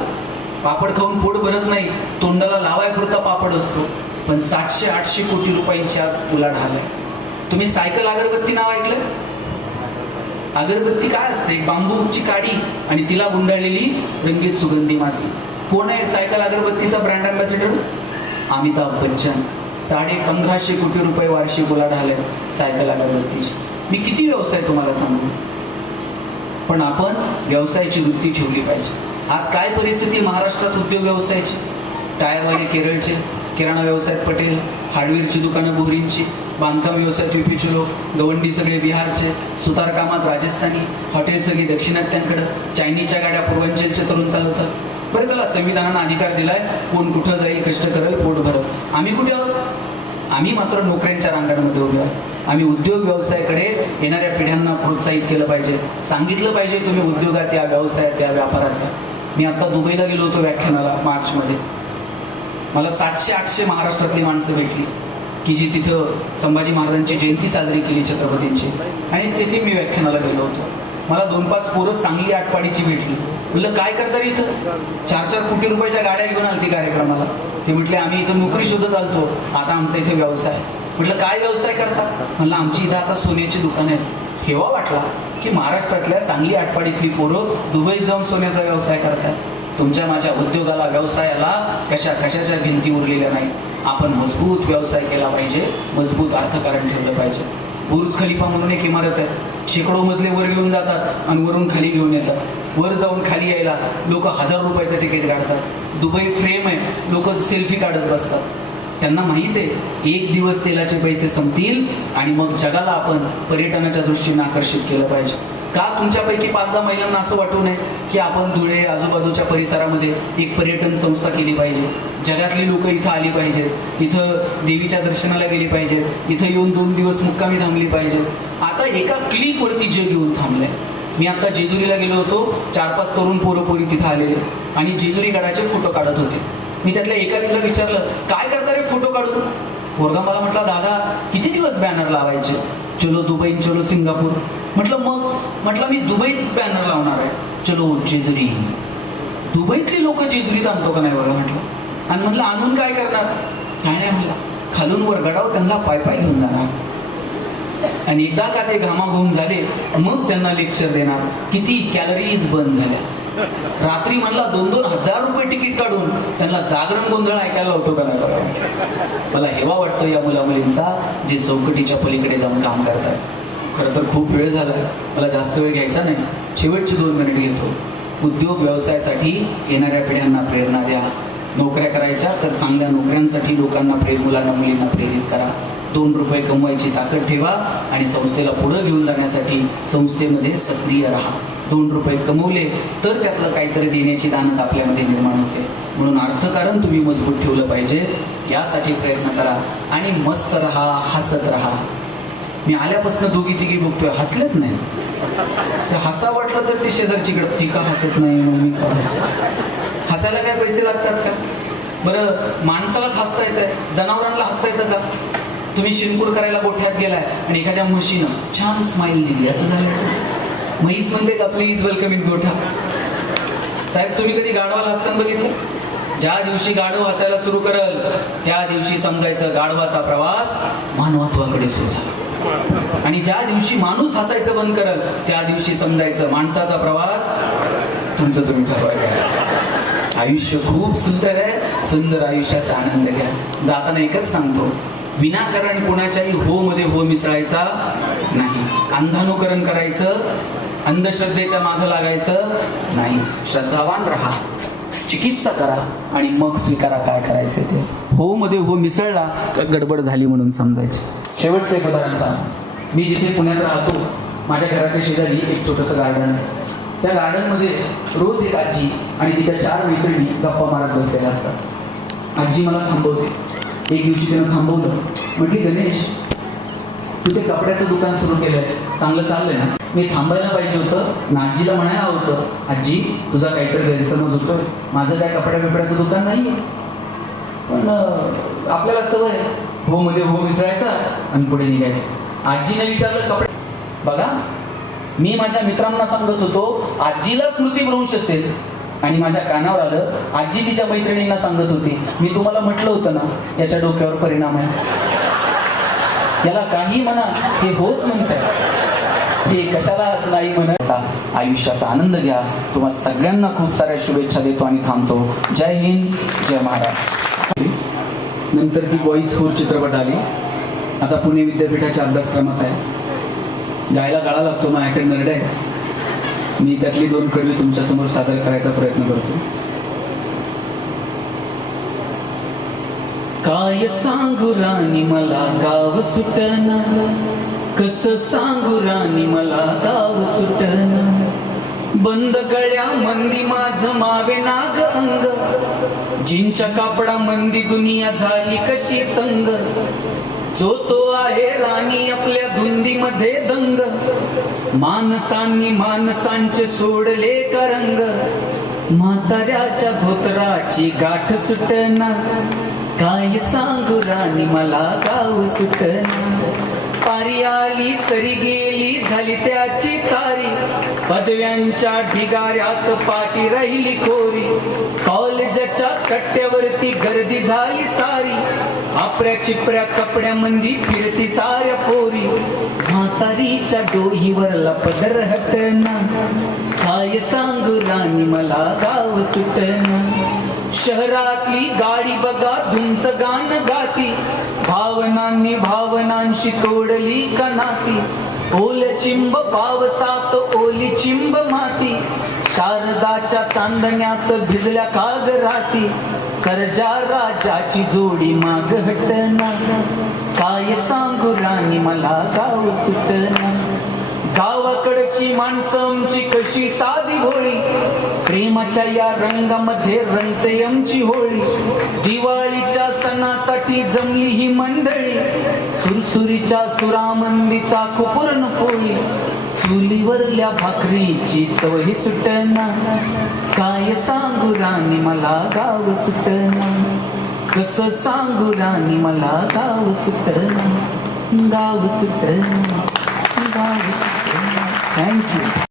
पापड खाऊन पोट भरत नाही, तोंडाला लावायपुरता पापड असतो. पण 700-800 कोटी रुपयांची आज उलाढाल आहे. तुम्ही सायकल अगरबत्ती नाव ऐकलं? अगरबत्ती काय असते? बांबूची काडी आणि तिला गुंडाळलेली रंगीत सुगंधी माती. कोण आहे सायकल अगरबत्तीचा ब्रँड अँबॅसेडर? अमिताभ बच्चन. 1550 कोटी रुपये वार्षिक उलाढाल आहे सायकल अगरबत्तीची. मी किती व्यवसाय तुम्हाला सांगू, पण आपण व्यवसायाची वृत्ती ठेवली पाहिजे. आज काय परिस्थिती महाराष्ट्रात उद्योग व्यवसायाची? टायरवाले केरळचे, किराणा व्यवसायात पटेल, हार्डवेअरची दुकानं बोहरींची, बांधकाम व्यवसायात युपीचे लोक, गवंडी सगळे बिहारचे, सुतारकामात राजस्थानी, हॉटेल सगळी दक्षिणात्यांकडं, चायनीजच्या गाड्या पूर्वांचलचे तरुण चालवतात. बरं, त्याला संविधानानं अधिकार दिलाय, कोण कुठं जाईल, कष्ट करेल, पोट भरल. आम्ही कुठे आहोत? आम्ही मात्र नोकऱ्यांच्या रांगांमध्ये उभे आहोत. आम्ही उद्योग व्यवसायाकडे येणाऱ्या पिढ्यांना प्रोत्साहित केलं पाहिजे, सांगितलं पाहिजे तुम्ही उद्योगात या, व्यवसायात या, व्यापारात या. मी आता दुबईला गेलो होतो व्याख्यानाला मार्चमध्ये. मला 700-800 महाराष्ट्रातली माणसं भेटली की जी तिथं संभाजी महाराजांची जयंती साजरी केली, छत्रपतींची, आणि तिथे मी व्याख्यानाला गेलो होतो. मला 2-5 पोरं सांगली आटपाडीची भेटली. म्हटलं काय करता इथं? 4-4 कोटी रुपयाच्या गाड्या घेऊन आलती कार्यक्रमाला. ते म्हटले आम्ही इथं नोकरी शोधत आलतो, आता आमचा इथे व्यवसाय. म्हटलं काय व्यवसाय करता? म्हणलं आमची इथं आता सोन्याची दुकान आहेत. हेवा वाटला की महाराष्ट्रातल्या सांगली आटपाडीतली पोरं दुबईत जाऊन सोन्याचा व्यवसाय करतात. तुमच्या माझ्या उद्योगाला, व्यवसायाला कशाच्या भिंती उरलेल्या नाही. आपण मजबूत व्यवसाय केला पाहिजे, मजबूत अर्थकारण ठेवलं पाहिजे. बुर्ज खलिफा म्हणून एक इमारत आहे. शेकडो मजले वर घेऊन जातात आणि वरून खाली घेऊन येतात. वर जाऊन खाली यायला लोक 1000 रुपयाचं तिकीट काढतात. दुबई फ्रेम आहे, लोक सेल्फी काढत बसतात. त्यांना माहीत आहे 1 दिवस तेलाचे पैसे संपतील आणि मग जगाला आपण पर्यटनाच्या दृष्टीने आकर्षित केलं पाहिजे. का तुमच्यापैकी 5-10 महिलांना असं वाटू नये की आपण धुळे आजूबाजूच्या परिसरामध्ये एक पर्यटन संस्था केली पाहिजे, जगातली लोक इथं आली पाहिजेत, इथं देवीच्या दर्शनाला गेली पाहिजेत, इथं येऊन 2 दिवस मुक्कामी थांबली पाहिजेत. आता एका क्लिकवरती जग येऊन थांबलंय. मी आता जेजुरीला गेलो होतो, 4-5 तरुण पोरं तिथं आलेले आणि जेजुरी गडाचे फोटो काढत होते. मी त्यातल्या एकाला विचारलं काय करता रे फोटो काढून? पोरगा मला म्हटला दादा किती दिवस बॅनर लावायचे? चलो दुबई, चलो सिंगापूर. म्हटलं मी दुबईत बॅनर लावणार आहे, चलो जेजुरी. दुबईतली लोक जेजुरीत आणतो का नाही बघा म्हटलं. आणि म्हटलं आणून काय करणार? काय नाही म्हटलं, खालून वर गडावर त्यांना पाय घेऊन जाणार आणि एकदा का ते घामाघूम झाले मग त्यांना लेक्चर देणार किती कॅलरीज बंद झाल्या. रात्री म्हणला 2-2 हजार रुपये तिकीट काढून त्यांना जागरण गोंधळ ऐकायला होतो का नाही बघा. मला हेवा वाटतो या मुलामुलींचा जे चौकटीच्या पलीकडे जाऊन काम करतात. खरं तर खूप वेळ झाला, मला जास्त वेळ घ्यायचा नाही, शेवटची 2 मिनिट घेतो. उद्योग व्यवसायासाठी येणाऱ्या पिढ्यांना प्रेरणा द्या. नोकऱ्या करायच्या तर चांगल्या नोकऱ्यांसाठी लोकांना मुलांना मुलींना प्रेरित करा. 2 रुपये कमवायची ताकद ठेवा आणि संस्थेला पुढं घेऊन जाण्यासाठी संस्थेमध्ये सक्रिय राहा. 2 रुपये कमवले तर त्यातलं काहीतरी देण्याची दानत आपल्यामध्ये निर्माण होते. म्हणून अर्थकारण तुम्ही मजबूत ठेवलं पाहिजे, यासाठी प्रयत्न करा आणि मस्त राहा, हसत राहा. मी आल्यापासून 2-3 बघतोय, हसलेच नाही. ते हसा वाटलं तर ते शेजारचीकडे ती का हसत नाही मग मी का हसू? हसायला काय पैसे लागतात का? बरं माणसालाच हसता येतं, जनावरांना हसता येतं का? तुम्ही शिरपूर करायला गोठ्यात गेलाय आणि एखाद्या म्हशीनं छान स्माईल दिली, असं झालं? म्हैस म्हणते का प्लीज वेलकम इन गोठा? साहेब तुम्ही कधी गाढवाला हसताना बघितलं? ज्या दिवशी गाढव हसायला सुरू करल त्या दिवशी समजायचं गाढवाचा प्रवास मानवत्वाकडे सुरू झाला, आणि ज्या दिवशी माणूस हसायचं बंद करल त्या दिवशी समजायचं माणसाचा प्रवास तुमचं तुम्ही ठरवायचं. आयुष्य खूप सुंदर आहे, सुंदर आयुष्याचा आनंद घ्या. जाताना एकच सांगतो, विनाकारण कोणाच्याही हो मध्ये हो मिसळायचा नाही, अंधानुकरण करायचं, अंधश्रद्धेच्या मागं लागायचं नाही. श्रद्धावान राहा, चिकित्सा करा आणि मग स्वीकारा काय करायचं ते. हो मध्ये हो मिसळला तर गडबड झाली म्हणून समजायची. शेवटचं एक उदाहरण सांग. मी जिथे पुण्यात राहतो माझ्या घराच्या शेजारी एक छोटंसं गार्डन आहे. त्या गार्डनमध्ये रोज एक आजी आणि तिच्या 4 मैत्रिणी गप्पा मारत बसलेल्या असतात. आजी मला थांबवते. एक दिवशी तिनं थांबवलं, म्हटली गणेश तू ते कपड्याचं दुकान सुरू केलंय, चांगलं चाललंय ना? मी थांबायला पाहिजे होतं ना. आजीला म्हणायला होतं आजी तुझा काहीतरी गैरसमज होतोय, माझं काय कपड्या बिपड्याचं दुकान नाही, पण आपल्याला सवय हो मध्ये हो मिसळायचा आणि पुढे निघायचं. आजीने विचारलं कपडे बघा, मी माझ्या मित्रांना सांगत होतो आजीला स्मृतिभ्रंश असेल, आणि माझ्या कानावर आलं आजी तिच्या मैत्रिणींना सांगत होती मी तुम्हाला म्हटलं होतं ना याच्या डोक्यावर परिणाम आहे. याला काही म्हणा हे होच म्हणताय, हे कशालाच नाही म्हणत. आयुष्याचा आनंद घ्या. तुम्हाला सगळ्यांना खूप साऱ्या शुभेच्छा देतो आणि थांबतो. जय हिंद, जय महाराष्ट्र. नंतर ती बॉईज 4 चित्रपट आली. आता पुणे विद्यापीठाच्या अभ्यासक्रमात आहे. गायला गळा लागतो, माझ्याकडे नरड आहे. मी त्यातली 2 कडवी तुमच्या समोर सादर करायचा प्रयत्न करतो. काय सांगू राणी मला गाव सुटना, कसं सांगू राणी मला गाव सुटना, बंद गळ्या मंदी माझं मावे नाग अंग, जिंच्या कापडा मंदी दुनिया झाली कशी तंग, जो तो आहे राणी आपल्या धुंदीमध्ये दंग, माणसांनी माणसांचे सोडले का रंग, म्हाताऱ्याच्या धोतराची गाठ सुटना, काय सांगू राणी मला गाव सुटना, पारी आली सरी गेली झाली त्याची तारी, पदव्यांच्या ढिगाऱ्यात पाठी राहिली कोरी, कॉलेजच्या कट्ट्यावरती गर्दी झाली सारी, आपल्या चिपऱ्या कपड्यामंदी फिरती साऱ्या पोरी, म्हातारीच्या डोहीवरला पदर हटना, काय सांगू राणी मला गाव सुटना, शहरातली गाडी बघा धुंच गाणं गाती, भावनांनी भावनांशी तोडली का नाती, ओल चिंब पावसात ओली चिंब माती, शारदाच्या चांदण्यात भिजल्या काग राती, सर्जा राजाची जोडी माग हटना, काय सांगू राणी मला गाव सुटना, गावाकडची माणसं आमची कशी साधी भोळी, प्रेमाच्या या रंगामध्ये रंगते आमची होळी, दिवाळीच्या सणासाठी जमली ही मंडळी, सुरसुरीच्या सुरामंदीचा कुपूर्ण पोळी, चुलीवरल्या भाकरीची चवही सुटना, काय सांगू राणी मला गाव सुटना, कसं सांगू राणी मला गाव सुटना, गाव सुटना, गाव सुटना. थँक्यू.